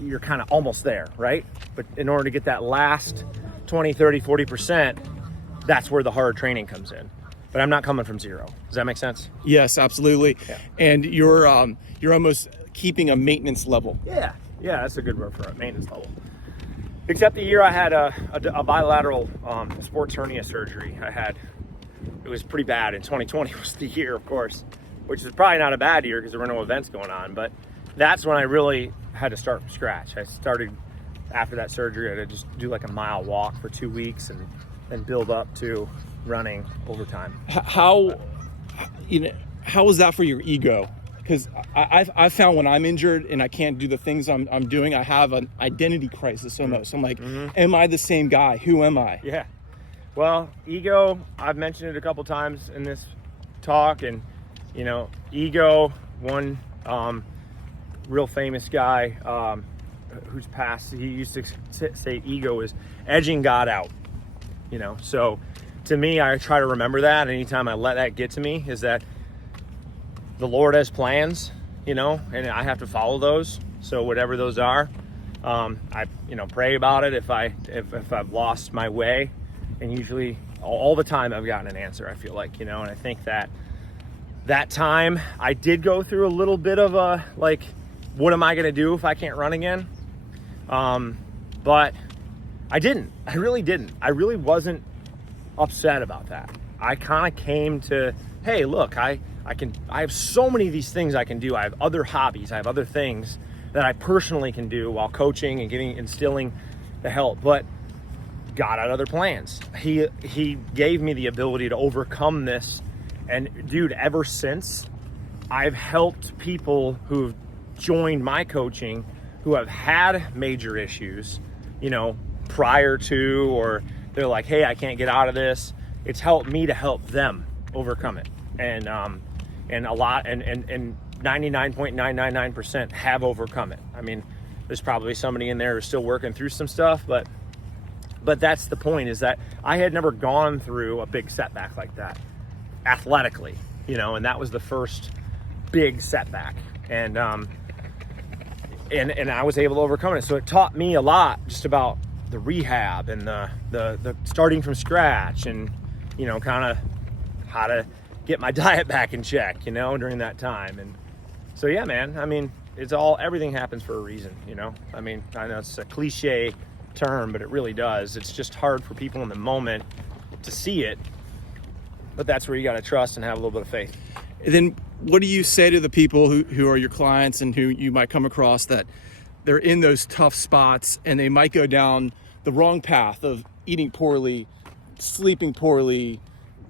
you're kind of almost there, right? But in order to get that last 20, 30, 40%, that's where the hard training comes in. But I'm not coming from zero. Does that make sense? Yes, absolutely. Yeah. And you're almost keeping a maintenance level. Yeah, that's a good word for it, maintenance level. Except the year I had a bilateral sports hernia surgery. It was pretty bad. In 2020 was the year, of course, which is probably not a bad year because there were no events going on. But that's when I really had to start from scratch. I started after that surgery. I had to just do like a mile walk for 2 weeks and then build up to running over time. How was that for your ego? because I found when I'm injured and I can't do the things I'm doing, I have an identity crisis almost. I'm like, am I the same guy? Who am I? Yeah. Well, ego, I've mentioned it a couple times in this talk, and ego, one real famous guy who's passed, he used to say ego is edging God out. So to me, I try to remember that anytime I let that get to me, is that the Lord has plans, and I have to follow those. So whatever those are, I pray about it if I've lost my way, and usually all the time I've gotten an answer, I feel like, and I think that time I did go through a little bit of a, like, what am I going to do if I can't run again? But I didn't. I really didn't. I really wasn't upset about that. I kind of came to, hey, look, I have so many of these things I can do. I have other hobbies. I have other things that I personally can do while coaching and instilling the help. But God had other plans. He gave me the ability to overcome this. And dude, ever since, I've helped people who've joined my coaching who have had major issues, prior to, or they're like, hey, I can't get out of this. It's helped me to help them overcome it. And a lot, and 99.999% have overcome it. I mean, there's probably somebody in there who's still working through some stuff, but that's the point, is that I had never gone through a big setback like that athletically, and that was the first big setback. And I was able to overcome it. So it taught me a lot just about the rehab and the starting from scratch, and kind of how to get my diet back in check, during that time. And so, yeah, man, I mean, everything happens for a reason, I mean, I know it's a cliche term, but it really does. It's just hard for people in the moment to see it, but that's where you got to trust and have a little bit of faith. And then what do you say to the people who are your clients and who you might come across that they're in those tough spots and they might go down the wrong path of eating poorly, sleeping poorly,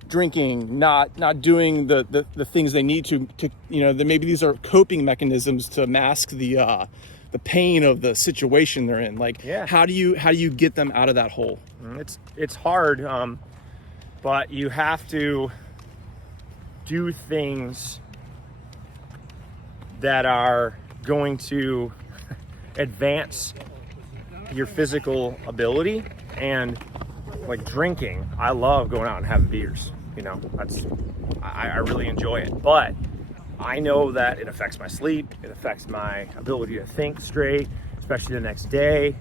drinking, not doing the things they need to maybe these are coping mechanisms to mask the pain of the situation they're in. Like, yeah. How do you get them out of that hole? It's hard, but you have to do things that are going to advance your physical ability. And like drinking, I love going out and having beers. I really enjoy it, but I know that it affects my sleep. It affects my ability to think straight, especially the next day.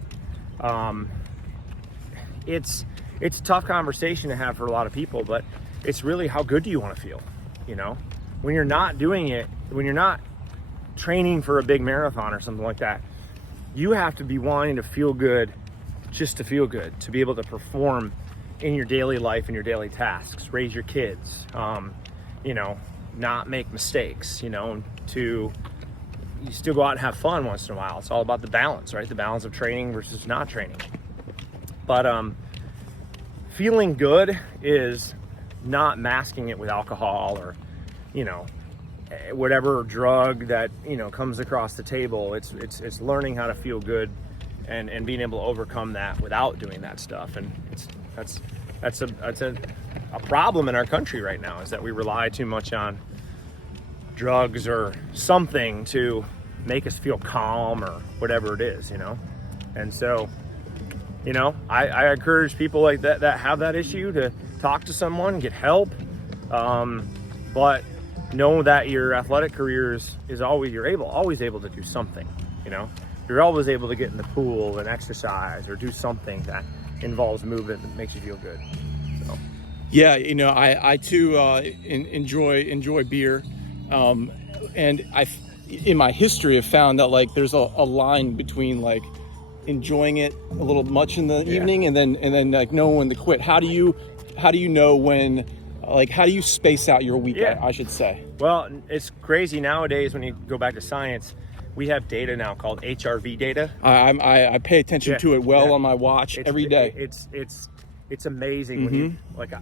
It's a tough conversation to have for a lot of people, but it's really, how good do you want to feel? When you're not doing it, when you're not training for a big marathon or something like that, you have to be wanting to feel good, just to feel good, to be able to perform in your daily life and your daily tasks, raise your kids, not make mistakes, you still go out and have fun once in a while. It's all about the balance, right? The balance of training versus not training. But feeling good is not masking it with alcohol or, whatever drug that, comes across the table. It's learning how to feel good and being able to overcome that without doing that stuff. And that's a problem in our country right now, is that we rely too much on drugs or something to make us feel calm or whatever it is, And so, I encourage people like that have that issue to talk to someone, get help, but know that your athletic career is always, always able to do something. You're always able to get in the pool and exercise or do something that involves movement that makes you feel good. So, yeah, I too enjoy beer, and I, in my history, have found that like there's a line between like enjoying it a little much in the evening and then like knowing when to quit. How do you know when? Like, how do you space out your weekend, I should say? Well, it's crazy nowadays when you go back to science. We have data now called HRV data. I pay attention to it on my watch every day. It's amazing when you, like,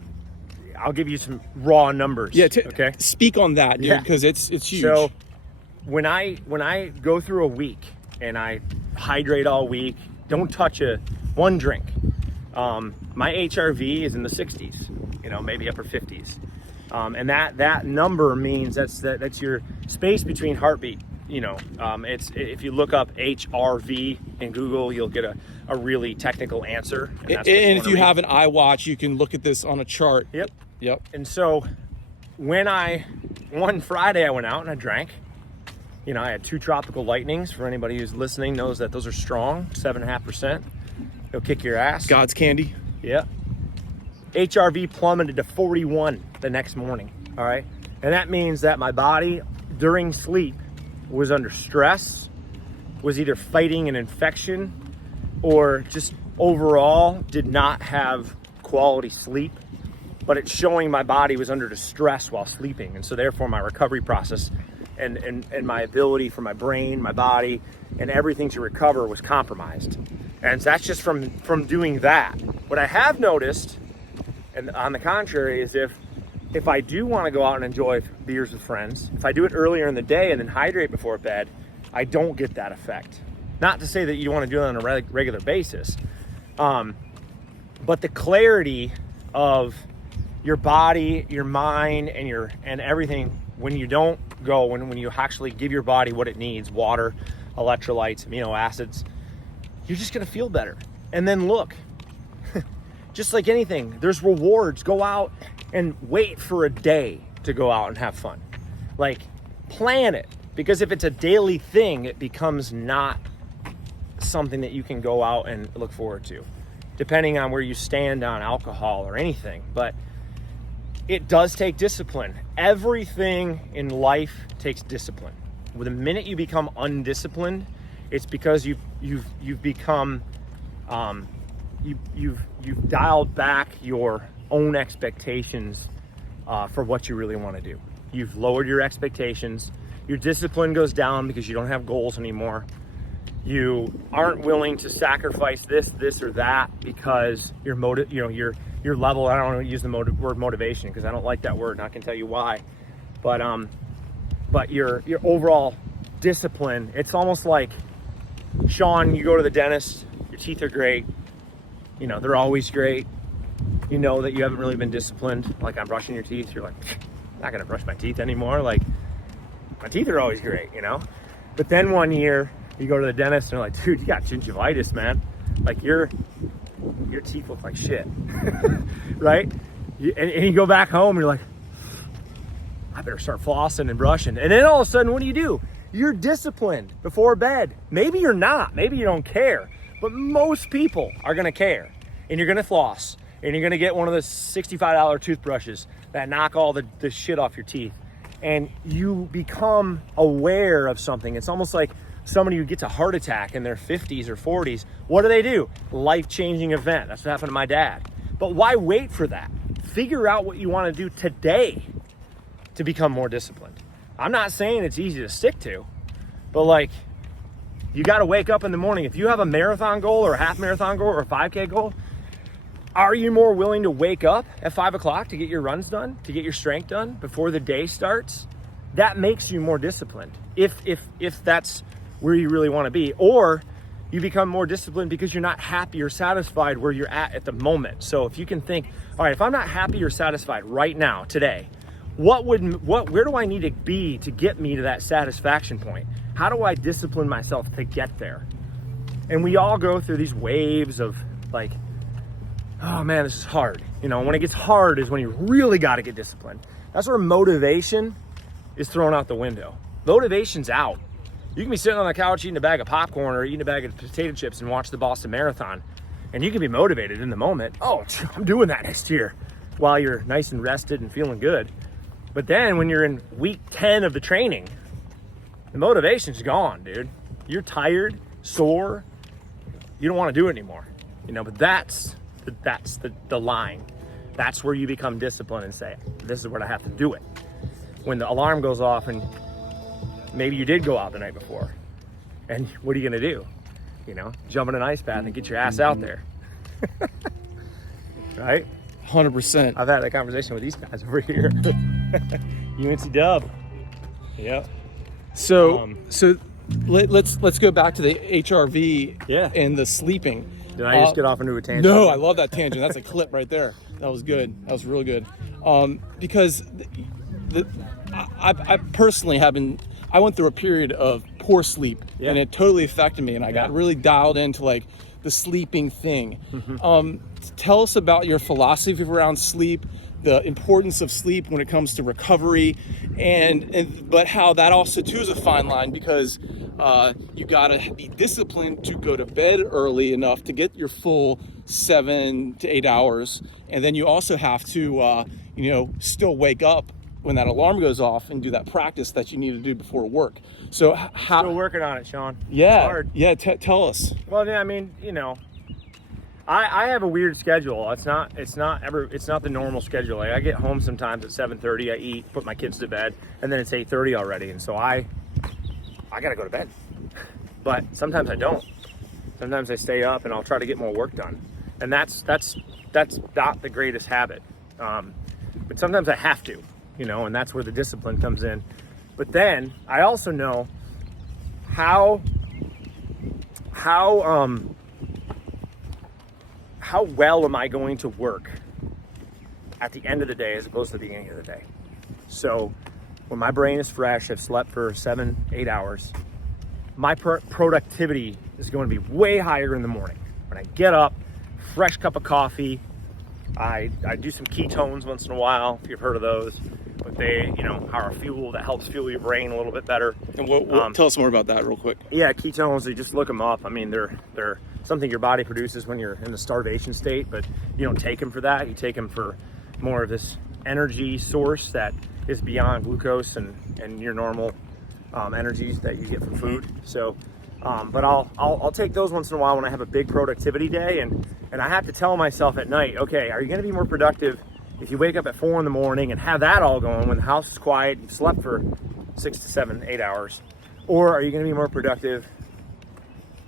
I'll give you some raw numbers. Yeah, okay. Speak on that, dude, because it's huge. So when I go through a week and I hydrate all week, don't touch one drink, my HRV is in the 60s, maybe upper 50s. And that number means that's your space between heartbeat. It's, if you look up HRV in Google, you'll get a really technical answer. And if you have an iWatch, you can look at this on a chart. Yep. And so one Friday I went out and I drank. I had 2 tropical lightnings. For anybody who's listening knows that those are strong, 7.5%. They'll kick your ass. God's candy. Yeah. HRV plummeted to 41 the next morning. All right. And that means that my body during sleep was under stress, was either fighting an infection or just overall did not have quality sleep. But it's showing my body was under distress while sleeping. And so therefore my recovery process and my ability for my brain, my body, and everything to recover was compromised. And that's just from doing that. What I have noticed, and on the contrary, is if I do want to go out and enjoy beers with friends, if I do it earlier in the day and then hydrate before bed, I don't get that effect. Not to say that you want to do it on a regular basis, but the clarity of your body, your mind, and everything when you don't go, when you actually give your body what it needs, water, electrolytes, amino acids, you're just going to feel better. And then look, just like anything, there's rewards. Go out and wait for a day to go out and have fun. Like, plan it. Because if it's a daily thing, it becomes not something that you can go out and look forward to, depending on where you stand on alcohol or anything. But it does take discipline. Everything in life takes discipline. The minute you become undisciplined, it's because you've become you've dialed back your own expectations for what you really want to do. You've lowered your expectations. Your discipline goes down because you don't have goals anymore. You aren't willing to sacrifice this or that because your level. I don't want to use the word motivation because I don't like that word, and I can tell you why. But your overall discipline. It's almost like, Sean, you go to the dentist. Your teeth are great. They're always great. You know that you haven't really been disciplined. Like, I'm brushing your teeth. You're like, I'm not gonna brush my teeth anymore. Like, my teeth are always great, But then one year you go to the dentist and they're like, dude, you got gingivitis, man. Like, your teeth look like shit, right? And you go back home and you're like, I better start flossing and brushing. And then all of a sudden, what do? You're disciplined before bed. Maybe you're not. Maybe you don't care. But most people are gonna care. And you're gonna floss. And you're gonna get one of those $65 toothbrushes that knock all the shit off your teeth. And you become aware of something. It's almost like somebody who gets a heart attack in their 50s or 40s. What do? Life-changing event. That's what happened to my dad. But why wait for that? Figure out what you wanna do today to become more disciplined. I'm not saying it's easy to stick to, but you gotta wake up in the morning. If you have a marathon goal or a half marathon goal or a 5K goal, are you more willing to wake up at 5 o'clock to get your runs done, to get your strength done before the day starts? That makes you more disciplined if that's where you really wanna be. Or you become more disciplined because you're not happy or satisfied where you're at the moment. So if you can think, all right, if I'm not happy or satisfied right now, today, where do I need to be to get me to that satisfaction point? How do I discipline myself to get there? And we all go through these waves of like, oh man, this is hard. When it gets hard is when you really got to get disciplined. That's where motivation is thrown out the window. Motivation's out. You can be sitting on the couch eating a bag of popcorn or eating a bag of potato chips and watch the Boston Marathon, and you can be motivated in the moment. Oh, I'm doing that next year, while you're nice and rested and feeling good. But then when you're in week 10 of the training, the motivation's gone, dude. You're tired, sore. You don't want to do it anymore. But that's the line. That's where you become disciplined and say, this is what I have to do it. When the alarm goes off and maybe you did go out the night before, and what are you gonna do? Jump in an ice bath and get your ass out there. Right? 100%. I've had that conversation with these guys over here. UNC Dub. Yep. So let's go back to the HRV Yeah. and the sleeping. Did I just get off into a tangent? No, I love that tangent. That's a clip right there. That was good. That was really good. Because I personally I went through a period of poor sleep, and it totally affected me, and I got really dialed into like the sleeping thing. Tell us about your philosophy around sleep, the importance of sleep when it comes to recovery, but how that also too is a fine line, because you gotta be disciplined to go to bed early enough to get your full 7 to 8 hours, and then you also have to still wake up when that alarm goes off and do that practice that you need to do before work. So how? Still working on it, Sean. Yeah, It's hard. yeah. Tell us. Well, yeah, I mean, I have a weird schedule. It's not the normal schedule. Like, I get home sometimes at 7:30. I eat, put my kids to bed, and then it's 8:30 already, and so I gotta go to bed. But sometimes I don't. Sometimes I stay up and I'll try to get more work done, and that's not the greatest habit. But sometimes I have to, and that's where the discipline comes in. But then I also know how well am I going to work at the end of the day as opposed to the beginning of the day. So when my brain is fresh, I've slept for 7, 8 hours, my productivity is going to be way higher in the morning. When I get up, fresh cup of coffee, I do some ketones once in a while, if you've heard of those, but they, are a fuel that helps fuel your brain a little bit better. And tell us more about that real quick. Yeah, ketones, you just look them up. I mean, they're something your body produces when you're in the starvation state, but you don't take them for that. You take them for more of this energy source that is beyond glucose and your normal energies that you get from food. So, but I'll take those once in a while when I have a big productivity day, and I have to tell myself at night, okay, are you going to be more productive if you wake up at 4 in the morning and have that all going when the house is quiet, you've slept for 6 to 7, 8 hours, or are you going to be more productive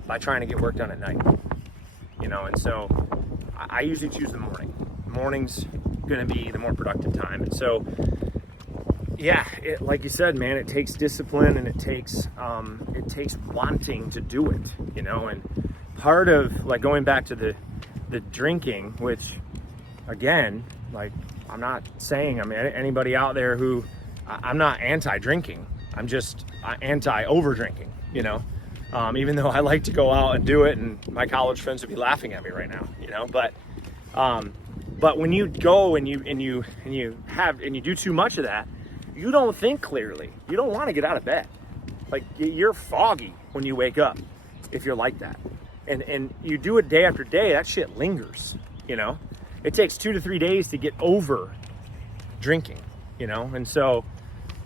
by trying to get work done at night? And so I usually choose the morning. The morning's going to be the more productive time. And so, yeah, like you said, man, it takes discipline, and it takes wanting to do it, and part of like going back to the drinking, which again, like, I'm not saying anybody out there who, I'm not anti-drinking. I'm just anti-over-drinking, even though I like to go out and do it, and my college friends would be laughing at me right now, but when you go and you do too much of that, you don't think clearly. You don't want to get out of bed. Like, you're foggy when you wake up if you're like that. And you do it day after day, that shit lingers, It takes 2 to 3 days to get over drinking, And so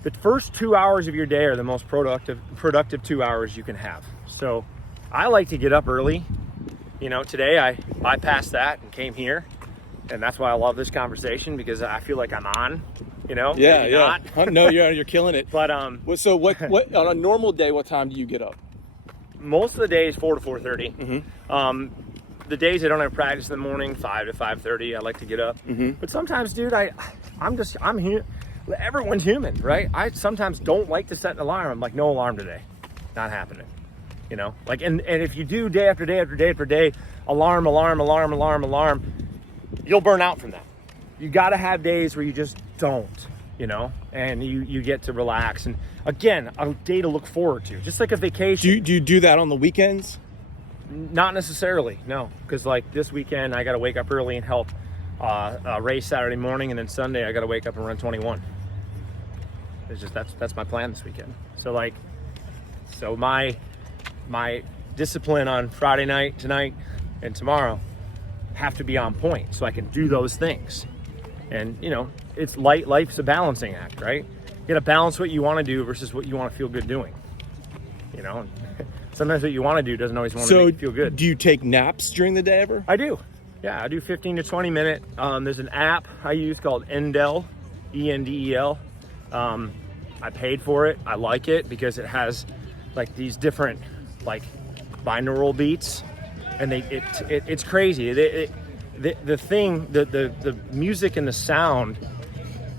the first 2 hours of your day are the most productive 2 hours you can have. So I like to get up early. Today I bypassed that and came here, and that's why I love this conversation, because I feel like I'm on, Yeah. No, you're killing it. But so what on a normal day, what time do you get up? Most of the day is 4 to 4:30. The days I don't have practice in the morning, 5 to 5:30, I like to get up. But sometimes, dude, I'm here. Everyone's human, right? I sometimes don't like to set an alarm. I'm like, no alarm today, not happening. Like, and if you do day after day after day after day, alarm, you'll burn out from that. You got to have days where you just don't, and you get to relax. And again, a day to look forward to, just like a vacation. Do you do that on the weekends? Not necessarily, no. Because like this weekend, I got to wake up early and help race Saturday morning, and then Sunday I got to wake up and run 21. It's just that's my plan this weekend. So my discipline on Friday night, tonight, and tomorrow have to be on point so I can do those things. And it's life's a balancing act, right? You got to balance what you want to do versus what you want to feel good doing. Sometimes what you want to do doesn't always want to make you feel good. Do you take naps during the day ever? I do. Yeah, I do 15 to 20 minute. There's an app I use called Endel, Endel. I paid for it. I like it because it has like these different like binaural beats, and it's crazy. The music and the sound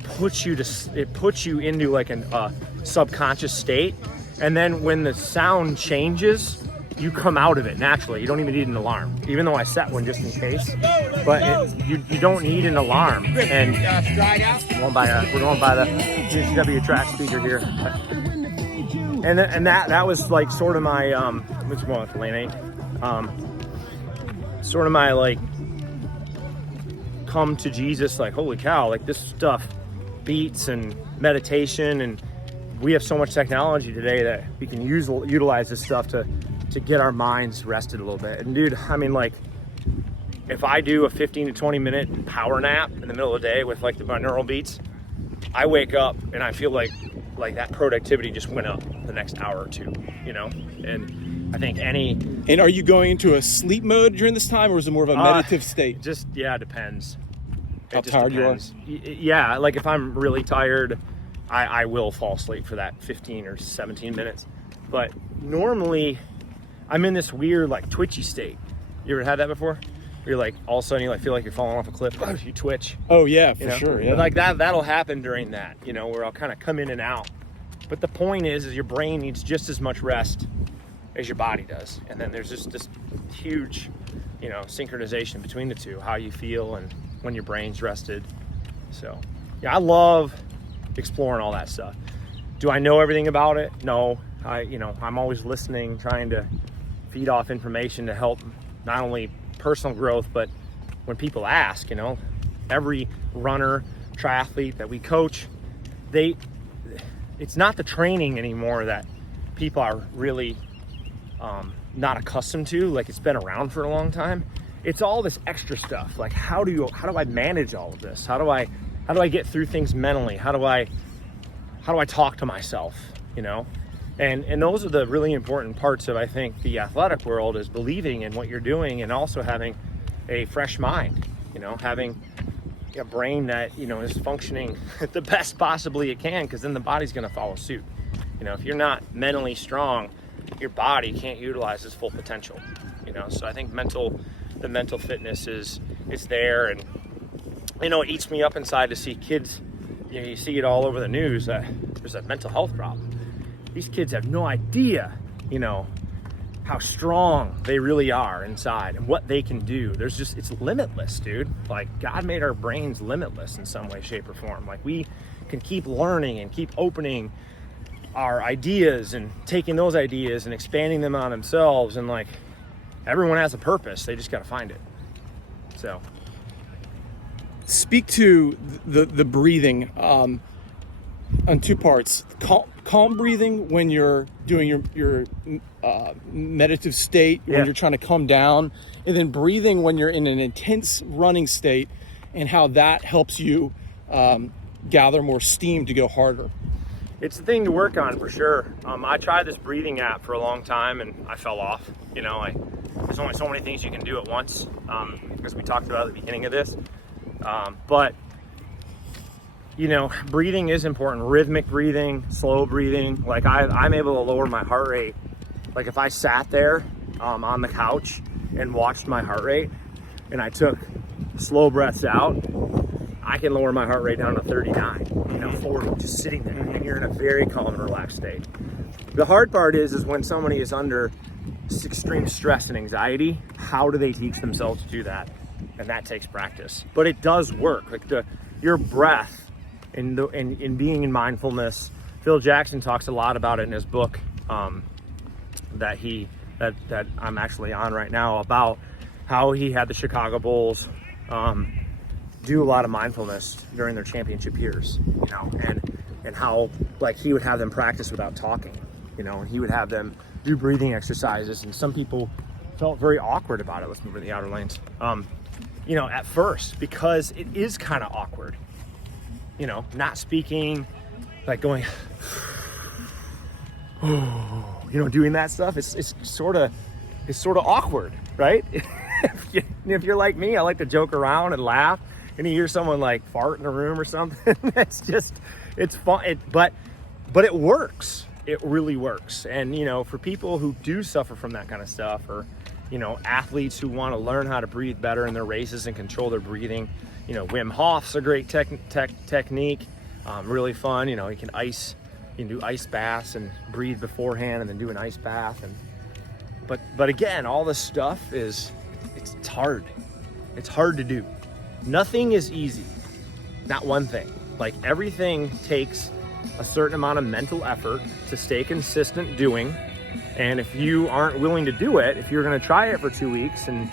puts you into like a subconscious state, And then when the sound changes, you come out of it naturally. You don't even need an alarm, even though I set one just in case. But you don't need an alarm. And we're going by the UCW track speaker here. And that was like sort of my what's going on with lane 8? Sort of my like come to Jesus, like holy cow, like this stuff beats and meditation, and we have so much technology today that we can utilize this stuff to get our minds rested a little bit. And dude, I mean, like if I do a 15 to 20 minute power nap in the middle of the day with like the binaural beats, I wake up and I feel like that productivity just went up the next hour or two, you know? And I think And are you going into a sleep mode during this time, or is it more of a meditative state? It depends. How tired you are? Yeah, like if I'm really tired, I will fall asleep for that 15 or 17 minutes. But normally I'm in this weird like twitchy state. You ever had that before? Where you're like, all of a sudden you like feel like you're falling off a cliff, you twitch. Oh yeah, for sure. Yeah. But like that'll happen during that, you know, where I'll kind of come in and out. But the point is your brain needs just as much rest as your body does. And then there's just this huge, you know, synchronization between the two, how you feel and when your brain's rested. So yeah, I love exploring all that stuff. Do I know everything about it? No. I'm always listening, trying to feed off information to help not only personal growth, but when people ask, you know, every runner, triathlete that we coach, it's not the training anymore that people are really not accustomed to. Like it's been around for a long time. It's all this extra stuff. Like how do I manage all of this? How do I get through things mentally? How do I talk to myself, you know? And those are the really important parts of, I think, the athletic world, is believing in what you're doing and also having a fresh mind, you know, having a brain that, you know, is functioning the best possibly it can, because then the body's going to follow suit. You know, if you're not mentally strong, your body can't utilize its full potential, you know? So I think the mental fitness is there. And, you know, it eats me up inside to see kids, you know, you see it all over the news, there's a mental health problem. These kids have no idea, you know, how strong they really are inside and what they can do. It's limitless, dude. Like God made our brains limitless in some way, shape, or form. Like we can keep learning and keep opening our ideas and taking those ideas and expanding them on themselves. And like everyone has a purpose. They just got to find it. So. Speak to the breathing on two parts. Calm breathing when you're doing your meditative state, when you're trying to come down, and then breathing when you're in an intense running state, and how that helps you gather more steam to go harder. It's a thing to work on for sure. I tried this breathing app for a long time and I fell off. You know, there's only so many things you can do at once, because we talked about at the beginning of this. But you know, breathing is important. Rhythmic breathing, slow breathing. Like I'm able to lower my heart rate. Like if I sat there on the couch and watched my heart rate and I took slow breaths out, I can lower my heart rate down to 39, you know, 40, just sitting there, and you're in a very calm and relaxed state. The hard part is when somebody is under extreme stress and anxiety, how do they teach themselves to do that? And that takes practice. But it does work. Like your breath and being in mindfulness. Phil Jackson talks a lot about it in his book that I'm actually on right now, about how he had the Chicago Bulls do a lot of mindfulness during their championship years, you know, and how like he would have them practice without talking, you know, and he would have them do breathing exercises, and some people felt very awkward about it. Let's move to the outer lanes. You know, at first, because it is kind of awkward, you know, not speaking, like going, you know, doing that stuff. It's sort of awkward, right? If you're like me, I like to joke around and laugh, and you hear someone like fart in a room or something. It's fun. But it works. It really works. And, you know, for people who do suffer from that kind of stuff, or, you know, athletes who want to learn how to breathe better in their races and control their breathing, you know, Wim Hof's a great technique, really fun. You know, you can ice You can do ice baths and breathe beforehand and then do an ice bath. But again, all this stuff it's hard. It's hard to do. Nothing is easy. Not one thing. Like, everything takes a certain amount of mental effort to stay consistent doing. And if you aren't willing to do it, if you're going to try it for 2 weeks and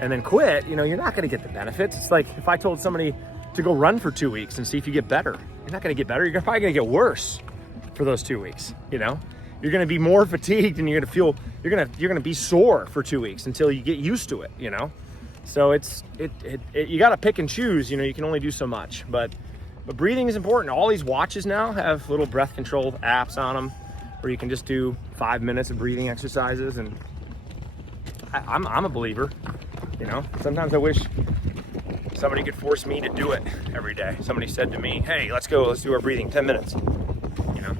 then quit, you're not going to get the benefits. It's like if I told somebody to go run for 2 weeks and see if you get better. You're not going to get better. You're probably going to get worse for those 2 weeks. You're going to be more fatigued, and you're going to be sore for 2 weeks until you get used to it. So you got to pick and choose. You can only do so much, but breathing is important. All these watches now have little breath control apps on them where you can just do 5 minutes of breathing exercises, and I'm a believer. Sometimes I wish somebody could force me to do it every day. Somebody said to me, hey, let's do our breathing 10 minutes.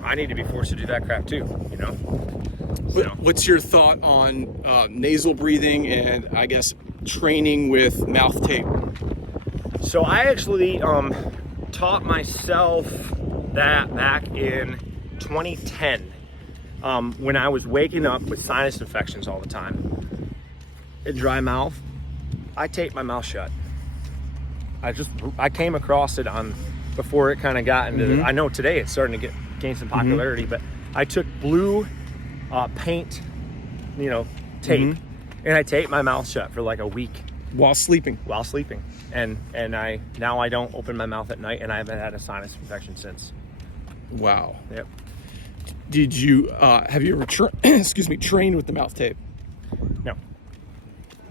I need to be forced to do that crap too. So. What's your thought on nasal breathing and, I guess, training with mouth tape? So I actually taught myself that back in 2010 when I was waking up with sinus infections all the time and dry mouth. I taped my mouth shut. I came across it before it kind of got into. I know today it's starting to gain some popularity, but I took blue paint, tape, and I taped my mouth shut for like a week While sleeping. And now I don't open my mouth at night, and I haven't had a sinus infection since. Wow. Yep. Did you have you ever trained with the mouth tape? No.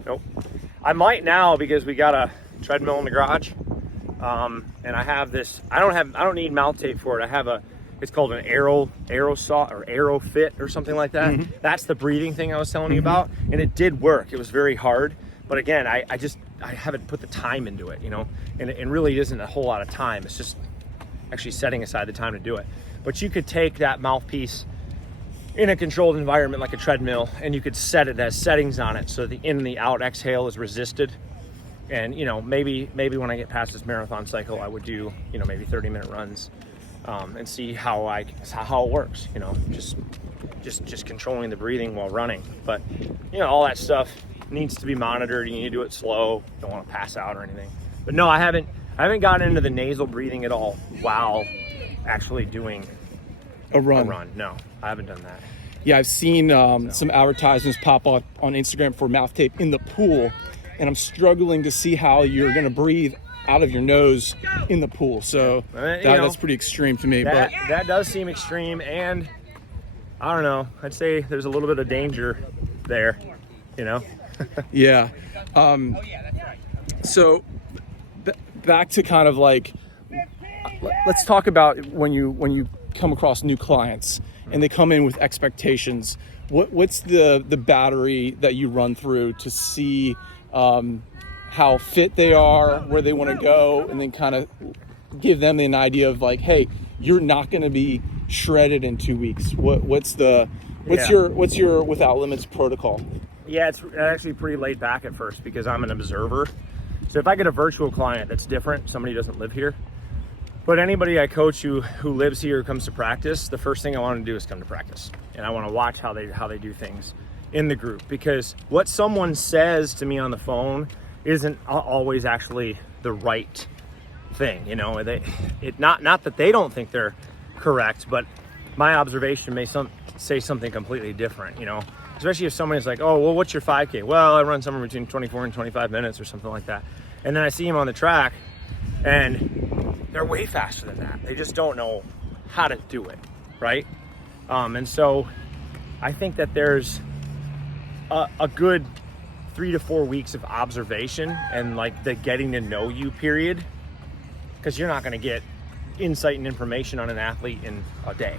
Nope. I might now, because we got a treadmill in the garage, and I have this. I don't need mouth tape for it. I have it's called an Aero Saw or Aero Fit or something like that. That's the breathing thing I was telling you about, and it did work. It was very hard, but again, I haven't put the time into it, and it really isn't a whole lot of time. It's just actually setting aside the time to do it. But you could take that mouthpiece in a controlled environment like a treadmill, and you could set it as settings on it so the in and the out exhale is resisted. And maybe when I get past this marathon cycle, I would do maybe 30-minute runs and see how it works. Just controlling the breathing while running. But all that stuff needs to be monitored. You need to do it slow. Don't want to pass out or anything. But no, I haven't gotten into the nasal breathing at all while actually doing A run. No, I haven't done that. Yeah, I've seen some advertisements pop up on Instagram for mouth tape in the pool, and I'm struggling to see how you're going to breathe out of your nose in the pool. So that's pretty extreme to me. That does seem extreme, and I don't know. I'd say there's a little bit of danger there, Yeah. So back to kind of like, let's talk about when you come across new clients and they come in with expectations. What's the battery that you run through to see how fit they are, where they want to go, and then kind of give them an idea of like, hey, you're not going to be shredded in 2 weeks. What's your Without Limits protocol? Yeah, it's actually pretty laid back at first because I'm an observer. So if I get a virtual client that's different, somebody who doesn't live here, but anybody I coach who lives here, who comes to practice, the first thing I want to do is come to practice. And I want to watch how they do things in the group, because what someone says to me on the phone isn't always actually the right thing. Not that they don't think they're correct, but my observation may say something completely different, especially if somebody's like, oh, well, what's your 5K? Well, I run somewhere between 24 and 25 minutes or something like that. And then I see them on the track and they're way faster than that. They just don't know how to do it, right? And so I think that there's a good 3 to 4 weeks of observation and like the getting to know you period, because you're not going to get insight and information on an athlete in a day,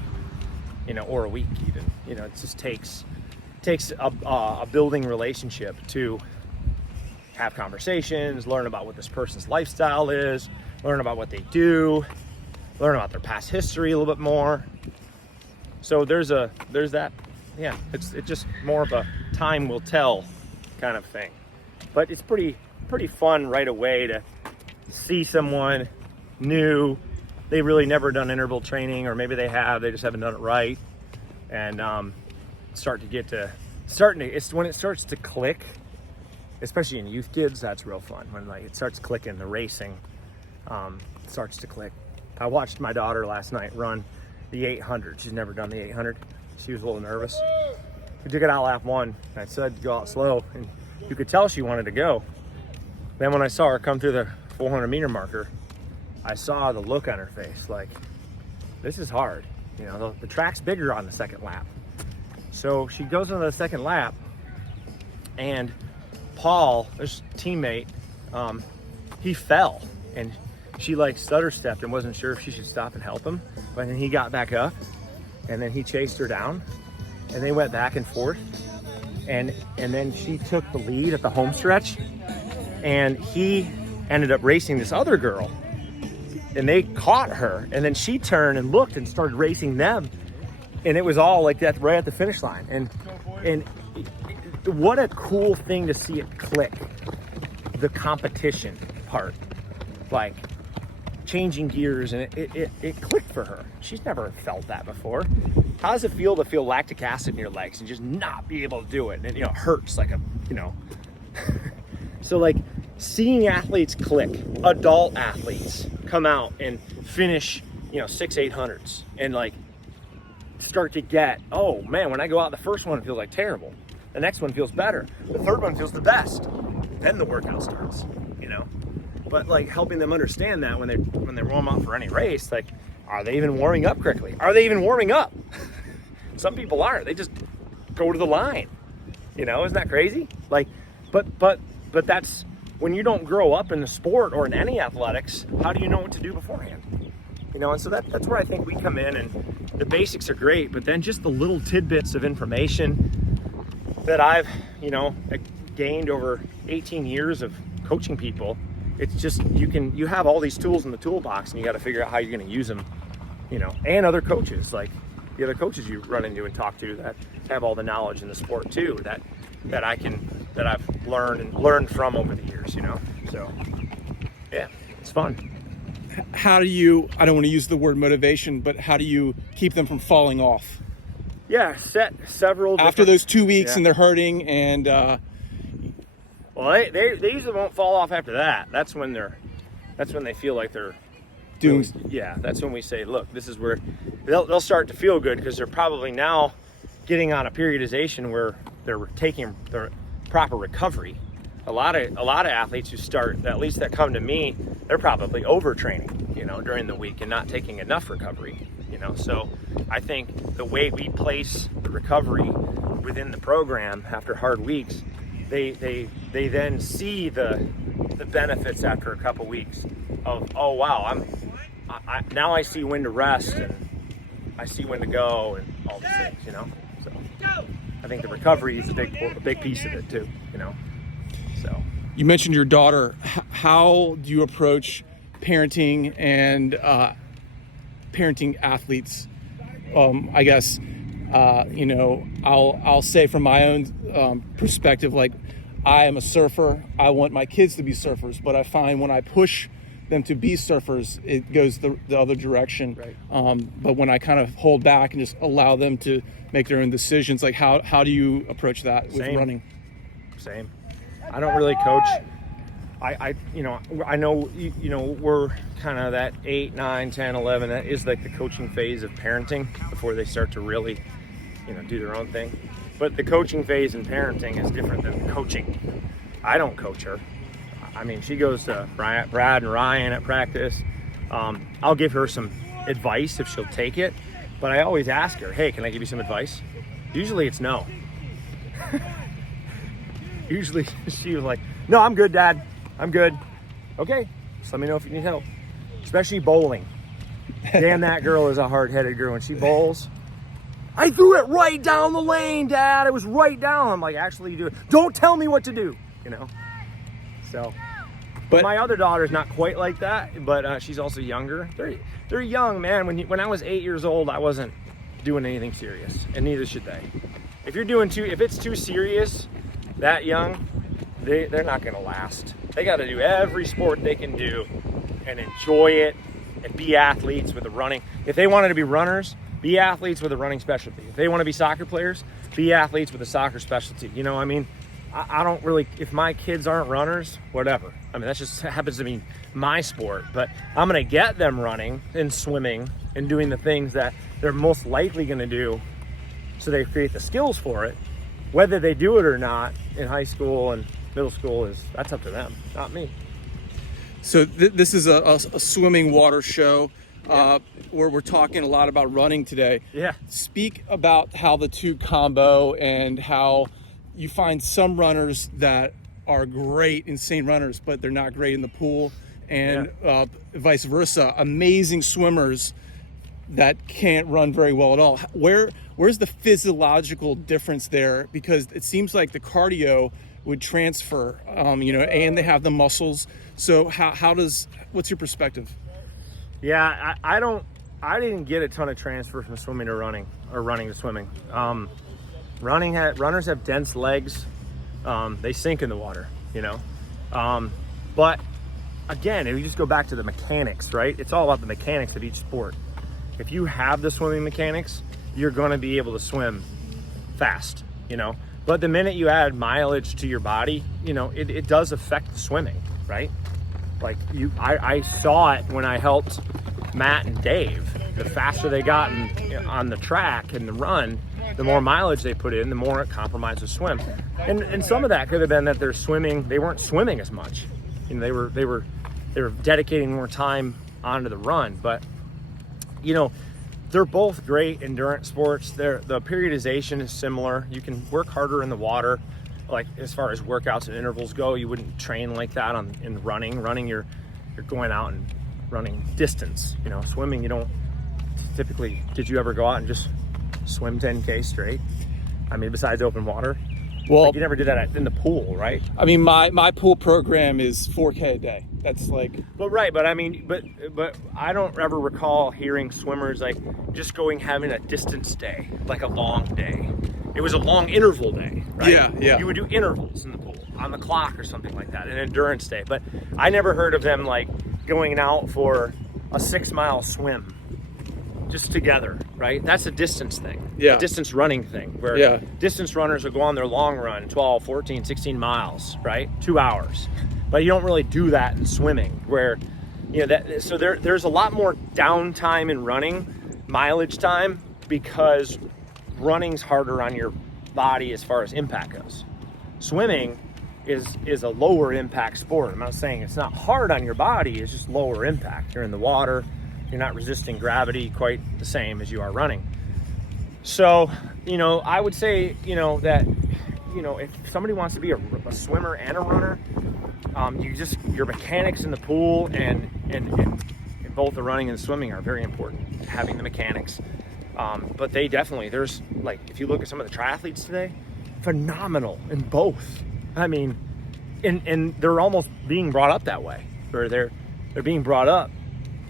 or a week even. It just takes a building relationship to have conversations, learn about what this person's lifestyle is, learn about what they do, learn about their past history a little bit more. So there's that. Yeah, it's just more of a time will tell kind of thing. But it's pretty fun right away to see someone new they've really never done interval training, or maybe they have, they just haven't done it right. And it's when it starts to click, especially in youth kids, that's real fun. When like it starts clicking, the racing starts to click. I watched my daughter last night run the 800. She's never done the 800. She was a little nervous. We took it out lap 1. I said to go out slow, and you could tell she wanted to go. Then when I saw her come through the 400 meter marker, I saw the look on her face, like, this is hard. You know, the track's bigger on the second lap. So she goes into the second lap, and Paul, his teammate, he fell, and she like stutter stepped and wasn't sure if she should stop and help him. But then he got back up, and then he chased her down, and they went back and forth. And then she took the lead at the home stretch, and he ended up racing this other girl, and they caught her, and then she turned and looked and started racing them, and it was all like that right at the finish line. And what a cool thing to see it click, the competition part, like changing gears, and it clicked for her. She's never felt that before. How does it feel to feel lactic acid in your legs and just not be able to do it? And it hurts like a, so like seeing athletes click, adult athletes come out and finish, 6-800s and like start to get, oh man, when I go out, the first one feels like terrible. The next one feels better. The third one feels the best. Then the workout starts, But like helping them understand that when they warm up for any race, like, are they even warming up correctly? Are they even warming up? Some people aren't. They just go to the line. Isn't that crazy? Like, but that's when you don't grow up in the sport or in any athletics. How do you know what to do beforehand? And so that's where I think we come in, and the basics are great, but then just the little tidbits of information that I've, gained over 18 years of coaching people. It's just, you have all these tools in the toolbox, and you got to figure out how you're going to use them, and other coaches, like the other coaches you run into and talk to that have all the knowledge in the sport too, that I've learned from over the years, so yeah, it's fun. How do you, I don't want to use the word motivation, but how do you keep them from falling off? Yeah, set several after those 2 weeks, and they're hurting, and well, they usually won't fall off after that. That's when they feel like they're doing. Yeah, that's when we say, look, this is where they'll start to feel good, because they're probably now getting on a periodization where they're taking their proper recovery. A lot of athletes who start, at least that come to me, they're probably overtraining, during the week and not taking enough recovery, So I think the way we place the recovery within the program after hard weeks, they then see the benefits after a couple weeks of, oh wow, now I see when to rest, and I see when to go, and all these things, So I think the recovery is a big piece of it too, So you mentioned your daughter. How do you approach parenting and parenting athletes? I guess I'll say from my own perspective, like, I am a surfer. I want my kids to be surfers, but I find when I push them to be surfers, it goes the other direction. Right. But when I kind of hold back and just allow them to make their own decisions, like how do you approach that with running? Same. I don't really coach. I know, we're kind of that 8, 9, 10, 11. That is like the coaching phase of parenting before they start to really, do their own thing. But the coaching phase in parenting is different than coaching. I don't coach her. I mean, she goes to Brad and Ryan at practice. I'll give her some advice if she'll take it, but I always ask her, hey, can I give you some advice? Usually it's no. Usually she was like, no, I'm good, Dad. I'm good. Okay, just let me know if you need help. Especially bowling. Damn, that girl is a hard-headed girl. When she bowls, I threw it right down the lane, Dad. It was right down. I'm like, actually, you do it. Don't tell me what to do, So, but my other daughter's not quite like that, but she's also younger. They're young, man. When I was 8 years old, I wasn't doing anything serious, and neither should they. If it's too serious that young, they're not going to last. They got to do every sport they can do and enjoy it and be athletes with a running. If they wanted to be runners, be athletes with a running specialty. If they want to be soccer players, be athletes with a soccer specialty. You know, I mean, I don't really, if my kids aren't runners, whatever. I mean, that just happens to be my sport. But I'm going to get them running and swimming and doing the things that they're most likely going to do so they create the skills for it. Whether they do it or not in high school and middle school, that's up to them, not me. So this is a swimming water show where we're talking a lot about running today. Yeah. Speak about how the two combo and how you find some runners that are great, insane runners, but they're not great in the pool, and vice versa. Amazing swimmers that can't run very well at all. Where's the physiological difference there? Because it seems like the cardio would transfer, and they have the muscles. So what's your perspective? Yeah, I didn't get a ton of transfer from swimming to running, or running to swimming. Runners have dense legs. They sink in the water, but again, if you just go back to the mechanics, right? It's all about the mechanics of each sport. If you have the swimming mechanics, you're going to be able to swim fast, But the minute you add mileage to your body, it does affect the swimming, right? Like I saw it when I helped Matt and Dave. The faster they got on the track and the run, the more mileage they put in, the more it compromised the swim. And some of that could have been that they weren't swimming as much. They were dedicating more time onto the run. But they're both great endurance sports. The periodization is similar. You can work harder in the water. Like as far as workouts and intervals go, you wouldn't train like that in running. Running, you're going out and running distance. Swimming, you don't typically. Did you ever go out and just swim 10K straight? I mean, besides open water. Well, you never did that in the pool, right? I mean, my pool program is 4K a day. That's like. But I mean, but I don't ever recall hearing swimmers like just having a distance day, like a long day. It was a long interval day, right? Yeah. You would do intervals in the pool on the clock or something like that, an endurance day. But I never heard of them like going out for a 6-mile swim just together, right? That's a distance thing. Yeah. A distance running thing where distance runners will go on their long run, 12, 14, 16 miles, right? 2 hours. But you don't really do that in swimming where, so there's a lot more downtime in running, mileage time, because running's harder on your body as far as impact goes. Swimming is a lower impact sport. I'm not saying it's not hard on your body, it's just lower impact. You're in the water, you're not resisting gravity quite the same as you are running. So, I would say, that, if somebody wants to be a swimmer and a runner, your mechanics in the pool and both the running and the swimming are very important, having the mechanics. But they definitely, there's like, if you look at some of the triathletes today, phenomenal in both. I mean, and they're almost being brought up that way, where they're being brought up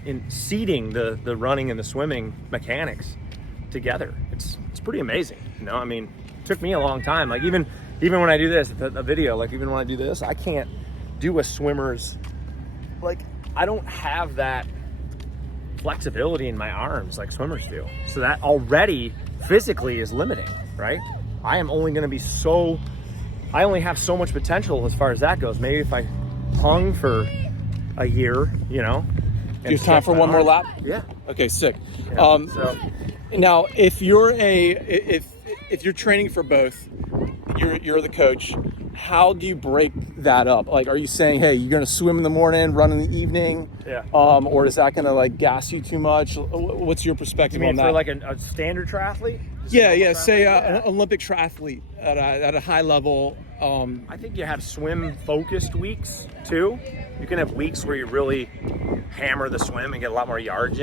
in seeding the running and the swimming mechanics together. It's pretty amazing. I mean, it took me a long time. Like even when I do this, a video, like even when I do this, I can't do a swimmer's, like I don't have that flexibility in my arms like swimmers do. So that already physically is limiting, right? I am only going to be I only have so much potential as far as that goes. Maybe if I hung for a year, Do you have time for one more lap? Yeah. Okay, sick. Yeah, Now, if you're if you're training for both, you're the coach. How do you break that up? Like, are you saying, hey, you're going to swim in the morning, run in the evening? Yeah. Or is that going to like gas you too much? What's your perspective on that? For like a standard triathlete? Yeah. Say an Olympic triathlete at a high level. I think you have swim-focused weeks too. You can have weeks where you really hammer the swim and get a lot more yardage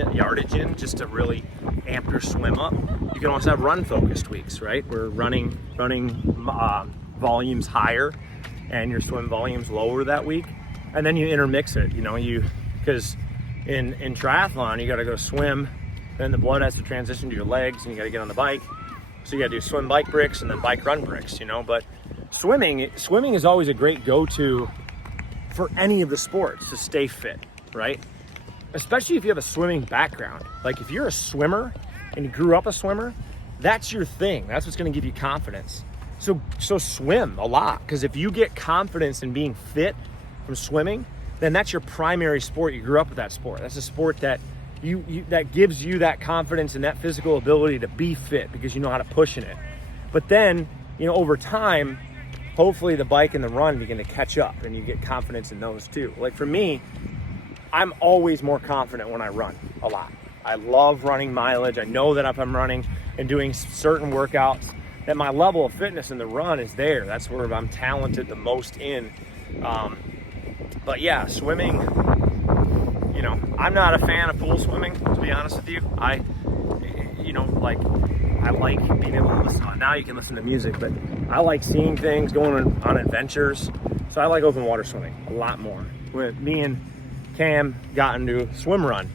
in just to really amp your swim up. You can also have run-focused weeks, right? Where running volumes higher and your swim volumes lower that week, and then you intermix it. Because in triathlon you got to go swim, then the blood has to transition to your legs, and you got to get on the bike. So you got to do swim bike bricks and then bike run bricks. But swimming is always a great go-to for any of the sports to stay fit, right? especially if you have a swimming background. Like if you're a swimmer and you grew up a swimmer, that's your thing. That's what's going to give you confidence. So swim a lot, because if you get confidence in being fit from swimming, then that's your primary sport. You grew up with that sport. That's a sport that that gives you that confidence and that physical ability to be fit because you know how to push in it. But then, over time, hopefully the bike and the run begin to catch up and you get confidence in those too. Like for me, I'm always more confident when I run a lot. I love running mileage. I know that if I'm running and doing certain workouts, that my level of fitness in the run is there. That's where I'm talented the most in. But yeah, swimming, I'm not a fan of pool swimming, to be honest with you. I like being able to listen. Now you can listen to music, but I like seeing things, going on adventures. So I like open water swimming a lot more. When me and Cam got into swim run,